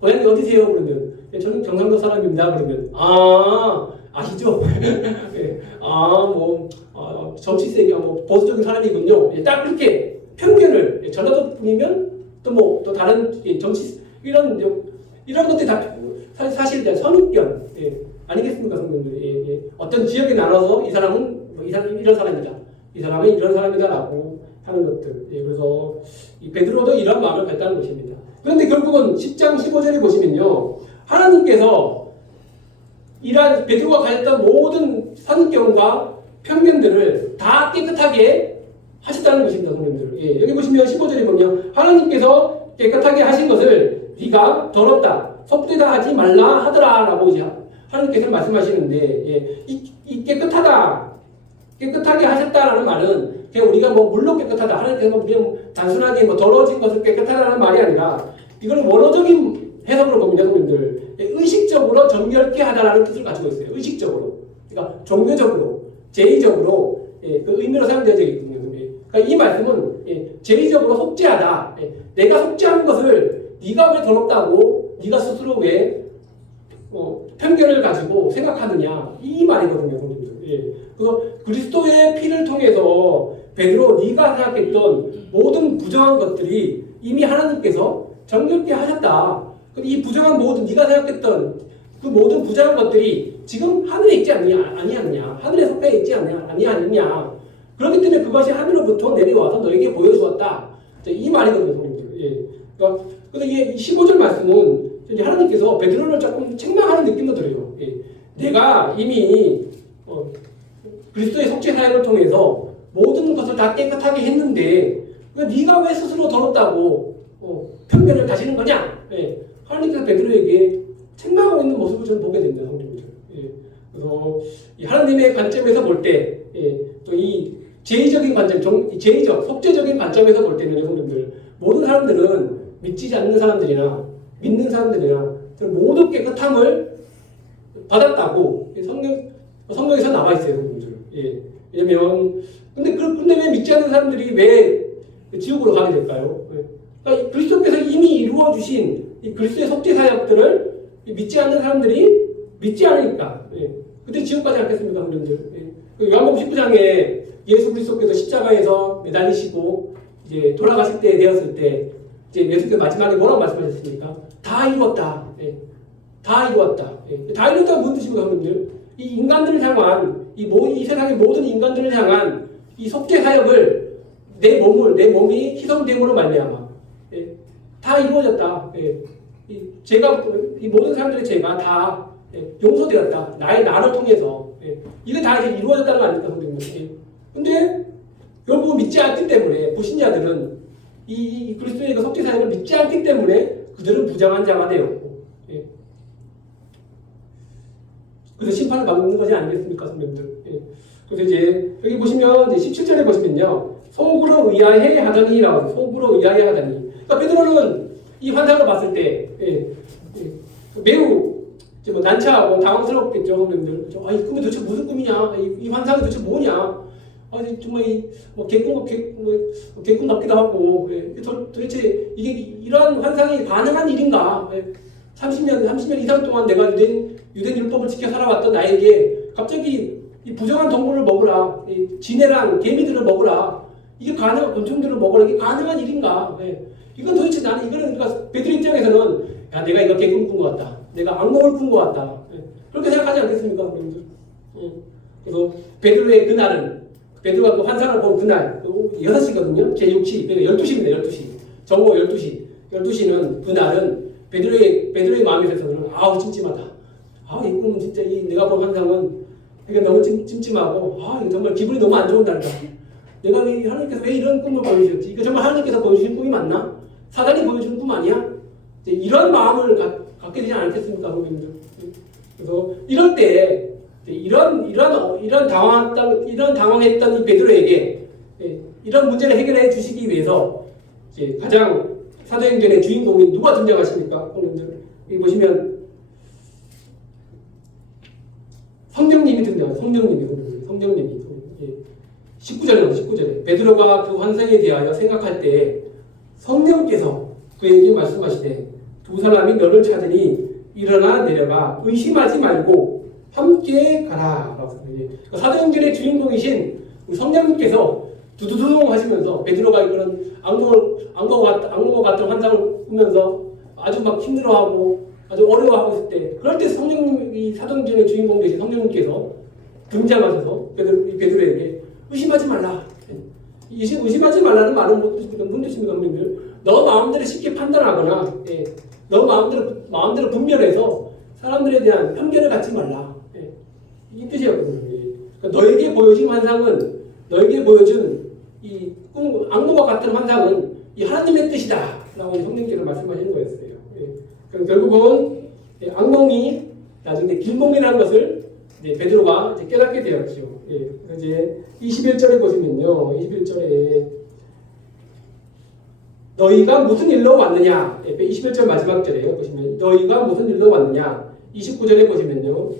고향이 어디세요? 그러면 저는 경상도 사람입니다. 그러면 아시죠? 정치 세계 보수적인 사람이군요. 딱 그렇게 편견을 전라도뿐이면 또 다른 정치 이런 것들이 다 사실 선입견 아니겠습니까, 성도님들? 어떤 지역에 나눠서 이 사람은 이런 사람이다, 이 사람은 이런 사람이다라고 하는 것들. 그래서 이 베드로도 이런 마음을 갖다는 것입니다. 그런데 결국은 10장 15절에 보시면요, 하나님께서 이러한 베드로가 가졌던 모든 선입견과 편견들을 다 깨끗하게 하셨다는 것입니다, 성도님들. 여기 보시면 15절에 보면 하나님께서 깨끗하게 하신 것을 네가 더럽다, 속되다 하지 말라 하더라라고 이제 하나님께서 말씀하시는데, 이 깨끗하게 하셨다라는 말은 그냥 우리가 물로 깨끗하다, 하나님께서 그냥 단순하게 더러워진 것을 깨끗하다는 말이 아니라 이걸 원어적인 해석으로 봅니다, 성도님들. 의식적으로 정결케 하다라는 뜻을 가지고 있어요. 의식적으로. 그러니까 종교적으로, 제의적으로 그 의미로 사용되어져 있거든요. 그러니까 이 말씀은 제의적으로 속죄하다. 내가 속죄하는 것을 네가 왜 더럽다고 네가 스스로 왜 편견을 가지고 생각하느냐, 이 말이거든요, 성도님들. 그래서 그리스도의 피를 통해서 베드로, 네가 생각했던 모든 부정한 것들이 이미 하나님께서 정결케 하셨다. 이 부정한 모든, 네가 생각했던 그 모든 부정한 것들이 지금 하늘에 있지 아니하느냐, 하늘에 속해 있지 아니하느냐. 그렇기 때문에 그것이 하늘로부터 내려와서 너에게 보여주었다. 이 말이거든요, 성도님들. 그러니까 이 15절 말씀은 하나님께서 베드로를 조금 책망하는 느낌도 들어요. 내가 이미 그리스도의 속죄 사역을 통해서 모든 것을 다 깨끗하게 했는데 네가 왜 스스로 더럽다고 편견을 가지는 거냐? 하나님께서 베드로에게 책망하고 있는 모습을 저는 보게 됩니다, 성도님들. 그래서 이 하나님의 관점에서 볼 때, 또 이 제의적인 관점, 제의적, 속죄적인 관점에서 볼 때는 성도님들, 모든 사람들은 믿지 않는 사람들이나 믿는 사람들이나 모두 깨끗함을 받았다고 성경에서 나와 있어요, 성도님들. 왜냐면 근데 왜 믿지 않는 사람들이 왜 지옥으로 가게 될까요? 그러니까 그리스도께서 이미 이루어 주신 이 그리스도의 속죄 사역들을 믿지 않는 사람들이 믿지 않으니까 그때 지옥 가지 않겠습니까, 성도님들? 요한복음 19장에 예수 그리스도께서 십자가에서 매달리시고 이제 돌아가실 때 되었을 때 이제 예수께서 마지막에 뭐라고 말씀하셨습니까? 다 이루었다. 다 이루었다. 다 이루었다가 무슨 뜻입니까, 성도님들? 이 인간들을 향한 이 세상의 모든 인간들을 향한 이 속죄 사역을 내 몸이 희생됨으로 말미암아 다 이루어졌다. 제가 이 모든 사람들의 죄가 다 용서되었다. 나를 통해서 이게 다 이제 이루어졌다는 거 아닙니까, 성도님? 근데 결국은 믿지 않기 때문에 불신자들은 이 그리스도의 그 속죄 사역을 믿지 않기 때문에 그들은 부정한 자가 되었고, 그래서 심판을 받는 것이 아니겠습니까, 성도님들? 그래서 이제 여기 보시면 이제 17절에 보시면요, 속으로 의아해 하더니라고, 속으로 의아해 하더니. 그러니까 베드로는 이 환상을 봤을 때 매우 난처하고 당황스럽겠죠, 성도님들. 이 꿈이 도대체 무슨 꿈이냐? 이 환상이 도대체 뭐냐? 정말 개꿈 같기도 하고, 도대체 이게 이러한 환상이 가능한 일인가? 30년 이상 동안 내가 유대 율법을 지켜 살아왔던 나에게 갑자기 이 부정한 동물을 먹으라, 지네랑 개미들을 먹으라, 이게 가능한 곤충들을 먹으라, 이게 가능한 일인가? 이건 도대체 이거는 그러니까 베드로 입장에서는 내가 이거 개꿈 꾼 것 같다, 내가 악몽을 꾼 것 같다, 그렇게 생각하지 않겠습니까, 여러분들? 그래서 베드로의 그날은, 베드로가 그 환상을 본 그날 6시거든요. 제6시, 12시입니다. 12시. 정오 12시. 12시는 그날은 베드로의 마음에 대해서는 찜찜하다. 이 꿈은 진짜 내가 본 환상은 이게 너무 찜찜하고 정말 기분이 너무 안 좋은단다. 내가 하나님께서 왜 이런 꿈을 보여주셨지? 이거 정말 하나님께서 보여주신 꿈이 맞나? 사단이 보여주는 꿈 아니야? 이런 마음을 갖게 되지 않겠습니까, 선생님들? 그래서 이럴 때 이런 당황했던 이 베드로에게 이런 문제를 해결해 주시기 위해서 이제 가장 사도행전의 주인공이 누가 등장하십니까, 선생님들? 여기 보시면 성령님이 등장합니다. 성령님이 19절에 베드로가 그 환상에 대하여 생각할 때 성령께서 그에게 말씀하시되 두 사람이 너를 찾으니 일어나 내려가 의심하지 말고 함께 가라. 사도행전의 주인공이신 성령님께서 두두둥 하시면서 베드로가 그런 악몽 같은 환상을 꾸면서 아주 막 힘들어하고 아주 어려워하고 있을 때, 그럴 때 성령님이 사도행전의 주인공 되신 성령님께서 등장하셔서 베드로에게 의심하지 말라. 의심하지 말라는 말은 무슨 뜻입니까, 선생님들? 너 마음대로 쉽게 판단하거나, 너 마음대로 분별해서 사람들에 대한 편견을 갖지 말라. 이 뜻이었거든요. 그러니까 너에게 보여진 환상은, 너에게 보여준 이 악몽과 같은 환상은 이 하나님의 뜻이다. 라고 성령께서 말씀하시는 거였어요. 그럼 결국은 악몽이 나중에 길몽이라는 것을 베드로가 깨닫게 되었죠. 그래서 이제 21절에 보시면요. 21절에 너희가 무슨 일로 왔느냐? 21절 마지막 절에요. 보시면 너희가 무슨 일로 왔느냐? 29절에 보시면요.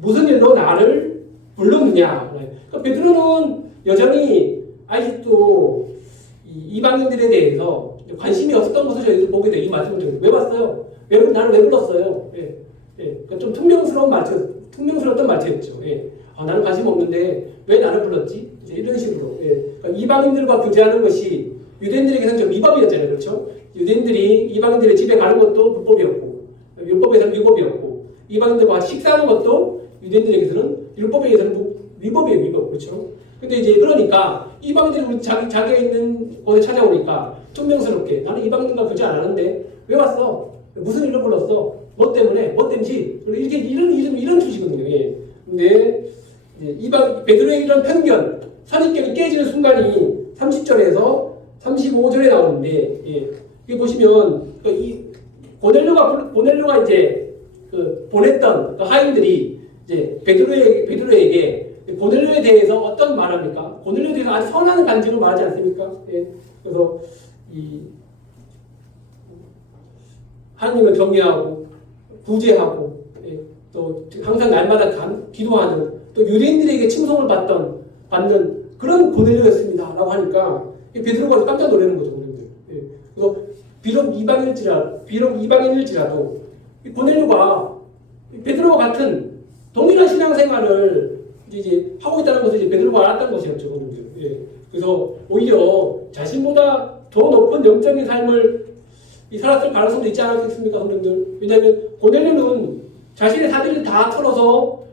무슨 일로 나를 불렀느냐? 그러니까 베드로는 여전히 아직도 이방인들에 대해서 관심이 없었던 것을 저희들 보게 돼요. 이 말씀을 드리고 왜 왔어요? 나를 왜 불렀어요? 그러니까 좀 퉁명스러웠던 말투였죠. 나는 관심 없는데 왜 나를 불렀지? 이제 이런 식으로. 그러니까 이방인들과 교제하는 것이 유대인들에게는 좀 위법이었잖아요. 그렇죠? 유대인들이 이방인들의 집에 가는 것도 불법이었고, 율법에서는 위법이었고, 이방인들과 식사하는 것도 유대인들에게서는 율법에서는 위법이에요. 위법. 그렇죠? 근데 이제 그러니까 이방인들이 자기가 있는 곳에 찾아오니까 퉁명스럽게 나는 이방인들과 교제 안 하는데 왜 왔어? 무슨 일로 불렀어? 뭐 때문에? 뭐 땜지? 이렇게 이런 주시거든요. 근데 베드로의 이런 편견, 선입견이 깨지는 순간이 30절에서 35절에 나오는데, 여기 보시면 이 고넬료가 이제 보냈던 하인들이 이제 베드로에게 고넬료에 대해서 어떤 말합니까? 고넬료에 대해서 아주 선한 간증을 말하지 않습니까? 그래서 하나님을 경외하고 구제하고 또 항상 날마다 기도하는 또 유대인들에게 칭송을 받는 그런 고넬료였습니다라고 하니까 베드로가 깜짝 놀라는 거죠. 그래서 비록 이방인일지라도 고넬료가 베드로와 같은 동일한 신앙생활을 이제 하고 있다는 것을 이제 베드로가 알았던 것이었죠. 그래서 오히려 자신보다 더 높은 영적인 삶을 살았을 가능성도 있지 않았겠습니까, 성도들? 왜냐하면 고넬료는 자신의 사비를 다 털어서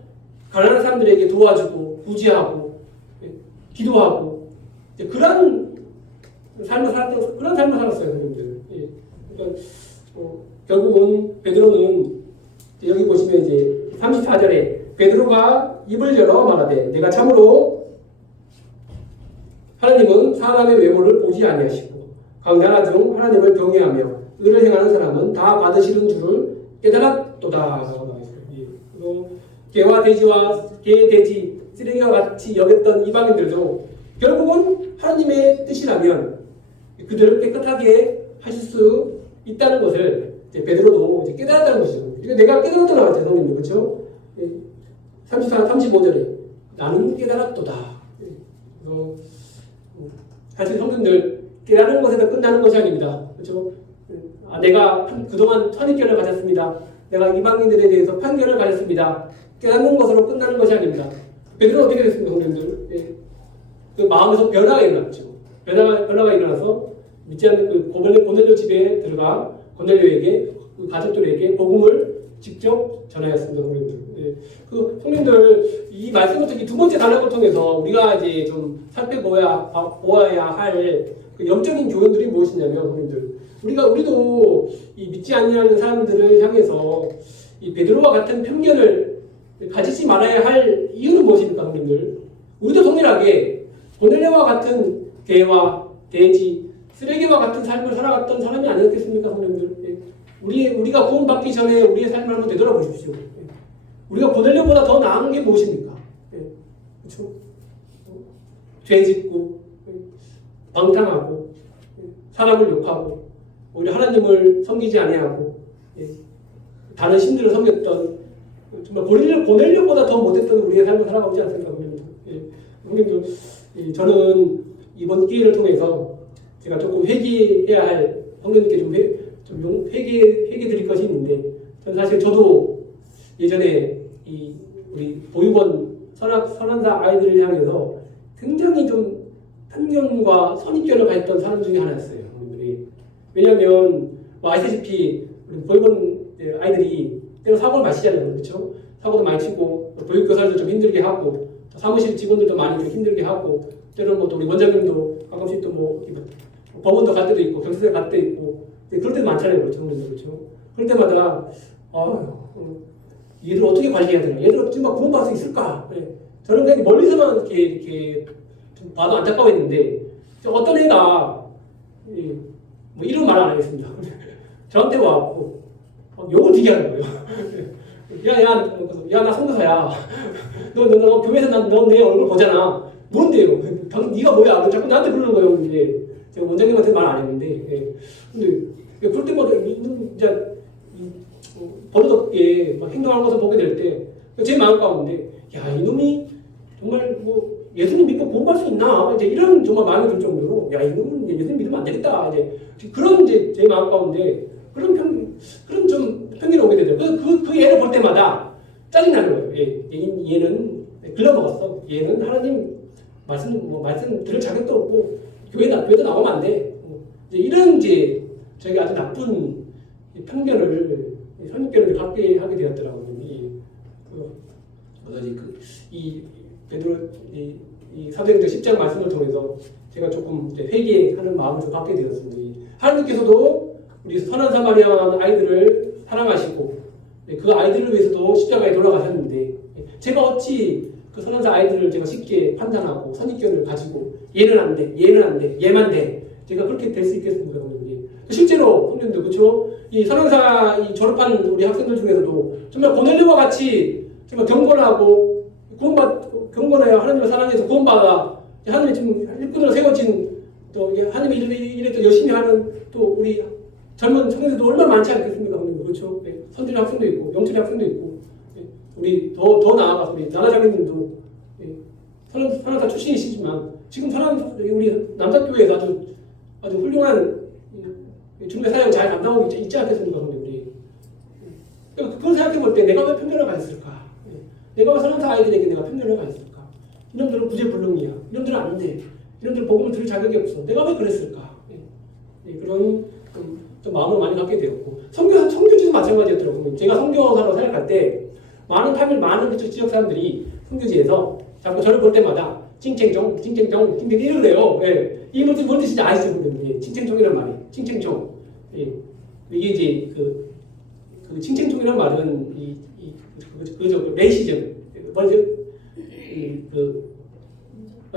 가난한 사람들에게 도와주고 구제하고 기도하고 그런 삶을 살았어요, 성도들. 그러니까 결국은 베드로는 여기 보시면 이제 34절에 베드로가 입을 열어 말하되 내가 참으로 하나님은 사람의 외모를 보지 아니하시고 강자나 중 하나님을 경외하며 의를 행하는 사람은 다 받으시는 줄을 깨달았도다. 개와 돼지, 쓰레기와 같이 여겼던 이방인들도 결국은 하나님의 뜻이라면 그들을 깨끗하게 하실 수 있다는 것을 베드로도 이제 깨달았다는 것이죠. 그러니까 내가 깨달았다 나왔잖아요, 성령님. 그렇죠? 35절에 나는 깨달았도다. 그래서 사실 성도들 깨달은 것에서 끝나는 것이 아닙니다. 그렇죠? 내가 그동안 선입견을 가졌습니다. 내가 이방인들에 대해서 편견을 가졌습니다. 깨닫는 것으로 끝나는 것이 아닙니다. 베드로는 어떻게 됐습니까, 성도들? 그 마음에서 변화가 일어났죠. 변화가 일어나서 믿지 않는 그 고넬료 집에 들어가 고넬료에게 그 가족들에게 복음을 직접 전하였습니다, 성도들. 그 성도들 이 말씀을 통해 두 번째 단락을 통해서 우리가 이제 좀 살펴보아야 할 그 영적인 교훈들이 무엇이냐면, 성도들 우리도 이 믿지 않는 사람들을 향해서 이 베드로와 같은 편견을 가지지 말아야 할 이유는 무엇입니까, 성도들? 우리도 동일하게 고넬료와 같은 개와 돼지, 쓰레기와 같은 삶을 살아갔던 사람이 아니었겠습니까, 성도들? 우리가 구원받기 전에 우리의 삶을 한번 되돌아보십시오. 우리가 고넬료보다 더 나은 게 무엇입니까? 그렇죠? 죄 짓고 방탕하고 사람을 욕하고 우리 하나님을 섬기지 아니하고 다른 신들을 섬겼던 정말 고넬료보다 더 못했던 우리의 삶을 살아가고 있지 않습니까, 형님들? 저는 이번 기회를 통해서 제가 조금 회개해야 할 형님께 좀 회개 드릴 것이 있는데, 저도 예전에 우리 보육원 선한사 아이들을 향해서 굉장히 좀 편견과 선입견을 가졌던 사람 중에 하나였어요. 왜냐하면 뭐 아시다시피 보육원 아이들이 때로 사고를 많이 치잖아요. 그렇죠? 사고도 많이 치고 보육교사들도 좀 힘들게 하고 사무실 직원들도 많이 좀 힘들게 하고 때로는 뭐 또 우리 원장님도 가끔씩 또 뭐 법원도 갈 때도 있고 경찰서 갈 때도 있고 그럴 때도 많잖아요. 그렇죠? 그렇죠? 그럴 때마다 얘들 어떻게 관리해야 되나? 얘들 정말 구원받을 수 있을까? 저는 그냥 멀리서만 이렇게 좀 봐도 안타까워했는데 어떤 애가 뭐 이런 말 안 하겠습니다. 저한테 와갖고 욕을 되게 하는 거예요. 야, 나 선교사야. 너 교회에서 너 내 얼굴 보잖아. 뭔데요? 네가 뭐야? 자꾸 나한테 그러는 거예요. 이제 제가 원장님한테 말 안 했는데, 근데 그럴 때마다 진짜 버릇없게 행동하는 것을 보게 될 때 제 마음 가운데 야, 이놈이 정말 뭐 예수님 믿고 구원받을 수 있나? 이제 이런 정말 마음이 들 정도로 야, 이놈은 예수님 믿으면 안 되겠다. 이제 그런 이제 제 마음 가운데 그런 좀 편견이 오게 되더라고요. 그 애를 볼 때마다 짜증 나는 거예요. 얘는 글러먹었어. 얘는 하나님 말씀 들을 자격도 없고 교회도 나오면 안 돼. 이제 이런 이제 저희가 아주 나쁜 선입견을 갖게 하게 되었더라고요. 이 베드로 이 사도행전 10장 말씀을 통해서 제가 조금 회개하는 마음을 좀 갖게 되었습니다. 하나님께서도 우리 선한 사마리아 아이들을 사랑하시고 그 아이들을 위해서도 십자가에 돌아가셨는데 제가 어찌 그 선한 아이들을 제가 쉽게 판단하고 선입견을 가지고 얘는 안 돼, 얘는 안 돼, 얘만 돼. 제가 그렇게 될 수 있겠습니까? 실제로 성령들 그렇죠? 이 선한사 이 졸업한 우리 학생들 중에서도 정말 고넬료와 같이 정말 경건하고 경건해야 하나님을 사랑해서 구원받아 하나님이 지금 일꾼으로 세워진 또 하나님이 이래 또 열심히 하는 또 우리 젊은 청년들도 얼마나 많지 않겠습니까? 그렇죠? 선질 학생도 있고 영철 학생도 있고 우리 더 나아가서 우리 나나자매님도 선한사 출신이시지만 지금 우리 남사교회에서 아주 훌륭한 주님의 사역 잘 감당하고 있지 않겠습니까? 우리 그걸 생각해 볼 때 내가 왜 편견을 가졌을까? 내가 왜 선한사 아이들에게 내가 편견을 가졌을까? 이놈들은 구제불능이야. 이놈들은 안 돼. 이놈들 복음을 들을 자격이 없어. 내가 왜 그랬을까? 그런 좀 마음을 많이 갖게 되었고 선교지도 마찬가지였더라고요. 제가 선교사로 살아갈 때 많은 지역 사람들이 선교지에서 자꾸 저를 볼 때마다 칭칭종 이러래요. 이놈들 뭔 뜻인지 아시죠? 칭칭종이란 말이 칭칭종. 이게 이제 그 칭칭종이란 말은 그죠 레이시즘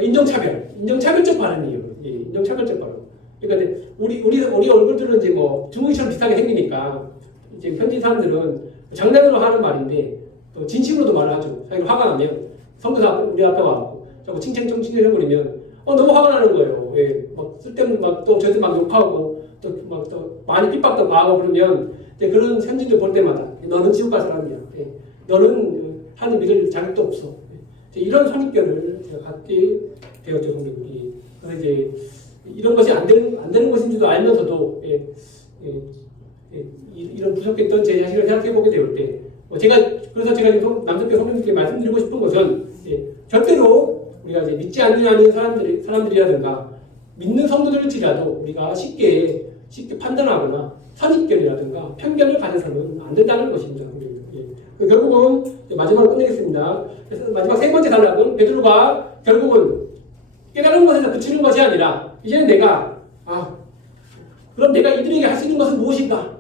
인종차별적 발언이에요. 인종차별적 발언. 그러니까 우리 얼굴들은 이제 뭐 중국이처럼 비슷하게 생기니까 이제 현지 사람들은 장난으로 하는 말인데 또 진심으로도 말을 하죠. 자기가 화가 나면 선교사 우리 앞에 와서 자꾸 칭칭청 해버리면 너무 화가 나는 거예요. 막 쓸데없는 또 저한테 막 욕하고 또 많이 핍박도 가하고 그러면 그런 현지들 볼 때마다 너는 지옥 갈 사람이야. 너는 하나님 믿을 자격도 없어. 이런 선입견을 제가 갖게 되었죠, 성도님이. 그래서 이제 이런 것이 안 되는 것인 줄도 알면서도 이런 부족했던 제 자신을 생각해 보게 되올 때 그래서 제가 남성교 성도님께 말씀드리고 싶은 것은 절대로 우리가 이제 믿지 않는 사람들이라든가 믿는 성도들일지라도 우리가 쉽게 판단하거나 선입견이라든가 편견을 가져서는 안 된다는 것입니다. 결국은 마지막으로 끝내겠습니다. 그래서 마지막 세 번째 단락은 베드로가 결국은 깨달은 것에서 그치는 것이 아니라 이제는 그럼 내가 이들에게 할 수 있는 것은 무엇인가?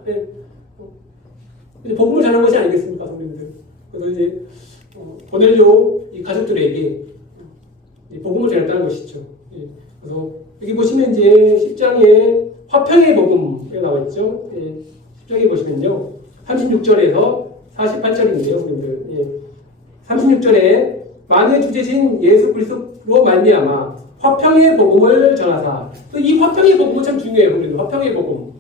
복음을 전하는 것이 아니겠습니까, 성도님들? 그래서 이제 고넬료 이 가족들에게 복음을 전했다는 것이죠. 그래서 여기 보시면 이제 10장에 화평의 복음이 나와 있죠. 10장에 보시면요, 36절에서 48절인데요, 36절에 만유의 주제신 예수 그리스도로 말미암아 화평의 복음을 전하사. 이 화평의 복음은 참 중요해요. 화평의 복음.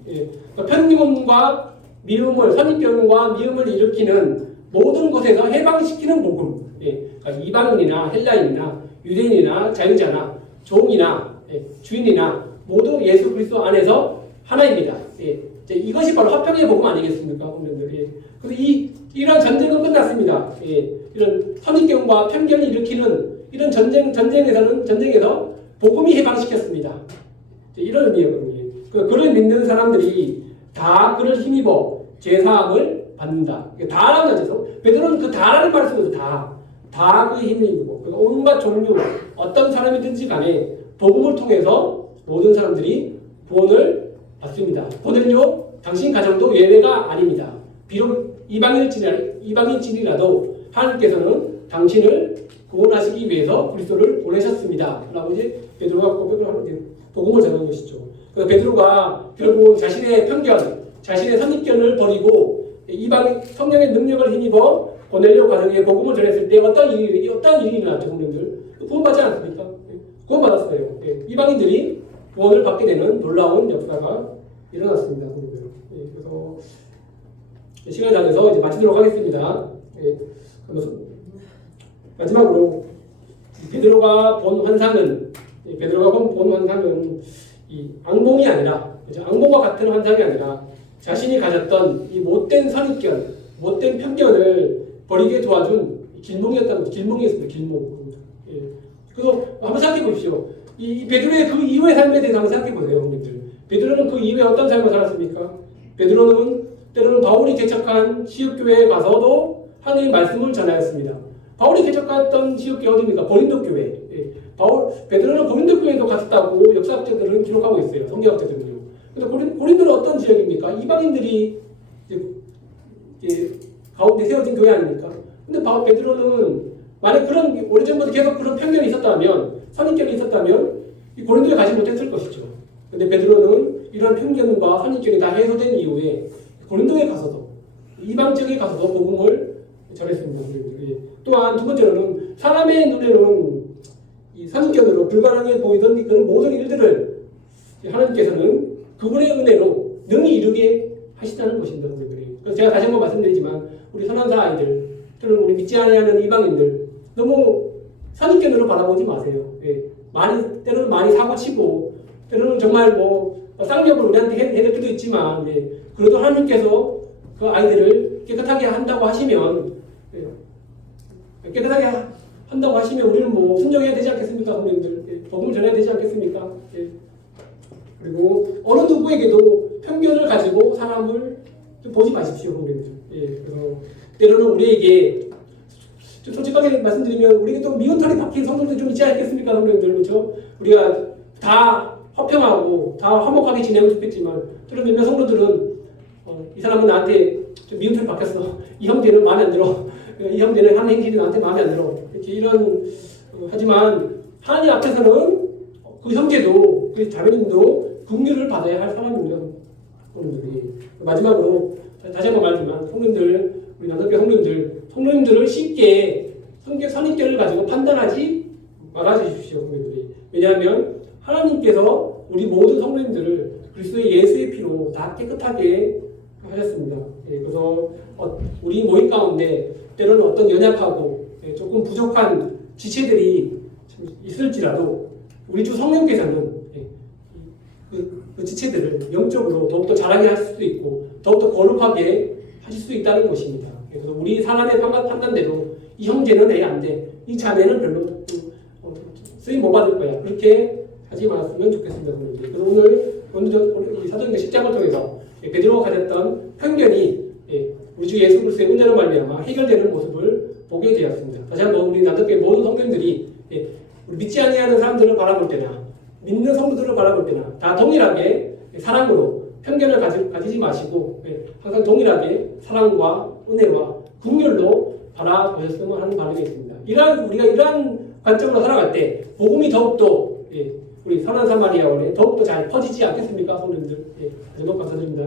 편견과 미움을, 선입견과 미움을 일으키는 모든 곳에서 해방시키는 복음. 그러니까 이방인이나 헬라인이나 유대인이나 자유자나 종이나 주인이나 모두 예수 그리스도 안에서 하나입니다. 이것이 바로 화평의 복음 아니겠습니까? 그래서 이런 전쟁은 끝났습니다. 이런 선입견과 편견을 일으키는 이런 전쟁에서 복음이 해방시켰습니다. 이런 의미거든요. 그를 믿는 사람들이 다 그를 힘입어 죄사함을 받는다. 다라는 자죠. 베드로는 그 다라는 말씀으로 다 그의 힘을 입고 온갖 종류 어떤 사람이든지 간에 복음을 통해서 모든 사람들이 구원을 받습니다. 오늘요 당신 가정도 예외가 아닙니다. 비록 이방인일지라도 하나님께서는 당신을 구원하시기 위해서 그리스도를 보내셨습니다. 라고 이제 베드로가 고백을 하는 복음을 전하는 것이죠. 그래서 베드로가 결국 자신의 편견, 자신의 선입견을 버리고 이방 성령의 능력을 힘입어 고넬료 가정에 복음을 전했을 때 어떤 일이 일어났죠, 성령들? 구원받지 않습니까? 구원받았어요. 이방인들이 구원을 받게 되는 놀라운 역사가 일어났습니다. 그래서 시간이 다 돼서 이제 마치도록 하겠습니다. 마지막으로 베드로가 본 환상은 이 앙봉이 아니라 앙봉과 같은 환상이 아니라 자신이 가졌던 이 못된 선입견, 못된 편견을 버리게 도와준 길몽이었습니다. 길몽. 그래서 한번 생각해 보십시오. 이 베드로의 그 이후의 삶에 대해서 한번 생각해 보세요, 형님들. 베드로는 그 이후에 어떤 삶을 살았습니까? 베드로는 때로는 바울이 개척한 시읒교회에 가서도 하나님의 말씀을 전하였습니다. 바울이 개척했던 시읒교회 어디입니까? 고린도 교회. 베드로는 고린도 교회에도 갔었다고 역사학자들은 기록하고 있어요. 성경학자들은요. 근데 고린도는 어떤 지역입니까? 이방인들이 가운데 세워진 교회 아닙니까? 근데 베드로는 만약 그런 오래전부터 계속 그런 편견이 있었다면, 선입견이 있었다면 이 고린도에 가지 못했을 것이죠. 근데 베드로는 이런 편견과 선입견이 다 해소된 이후에 고린도에 가서도 이방 지역에 가서도 복음을 전했습니다. 또한 두 번째로는 사람의 눈에는 이 선입견으로 불가능해 보이던 그런 모든 일들을 하나님께서는 그분의 은혜로 능히 이루게 하시다는 것입니다. 그래서 제가 다시 한번 말씀드리지만 우리 선한사 아이들 또는 우리 믿지 않는 이방인들 너무 선입견으로 바라보지 마세요. 때로는 많이 사고치고 때로는 정말 쌍욕을 우리한테 해낼 때도 있지만 그래도 하나님께서 그 아이들을 깨끗하게 한다고 하시면 우리는 순종해야 되지 않겠습니까, 선생님들? 복음을 전해야 되지 않겠습니까? 그리고 어느 누구에게도 편견을 가지고 사람을 좀 보지 마십시오, 선생님들. 그래서 때로는 우리에게 좀 솔직하게 말씀드리면 우리에게 또 미운 털이 박힌 성도들 좀 있지 않겠습니까, 선생님들? 그렇죠? 우리가 다 화평하고 다 화목하게 지내면 좋겠지만 또는 몇몇 성도들은 이 사람은 나한테 좀 미운 털이 박혔어. 이 형제는 마음에 안 들어. 이 형제는 하는 행실이 나한테 마음에 안 들어. 이런 하지만 하나님 앞에서는 그 형제도 그 자매님도 긍휼을 받아야 할 사람입니다. 마지막으로 다시 한번 말하지만 우리 남성교 성도님들을 쉽게 선입견을 가지고 판단하지 말아주십시오. 왜냐하면 하나님께서 우리 모든 성도님들을 그리스도의 예수의 피로 다 깨끗하게 하셨습니다. 그래서 우리 모임 가운데 때로는 어떤 연약하고 조금 부족한 지체들이 있을지라도 우리 주 성령께서는 그 지체들을 영적으로 더욱더 자라게 하실 수도 있고 더욱더 거룩하게 하실 수 있다는 것입니다. 그래서 우리 사람의 판단대로 이 형제는 안 돼, 이 자매는 별로 쓰임 못 받을 거야, 그렇게 하지 말았으면 좋겠습니다. 그래서 오늘 이 사도행전 10장을 통해서 베드로가 가졌던 편견이 우리 주 예수 그리스도의 은혜로 말미암아 해결되는 모습을 보게 되었습니다. 다시 한번 우리 남자교회 모든 성도님들이 우리 믿지 아니하는 사람들을 바라볼 때나 믿는 성도들을 바라볼 때나 다 동일하게 사랑으로 편견을 가지지 마시고 항상 동일하게 사랑과 은혜와 긍휼로 바라보셨으면 하는 바람이 있습니다. 우리가 이러한 관점으로 살아갈 때 복음이 더욱더 우리 선한 사마리아원에 더욱더 잘 퍼지지 않겠습니까, 성도님들? 다시 한번 감사드립니다.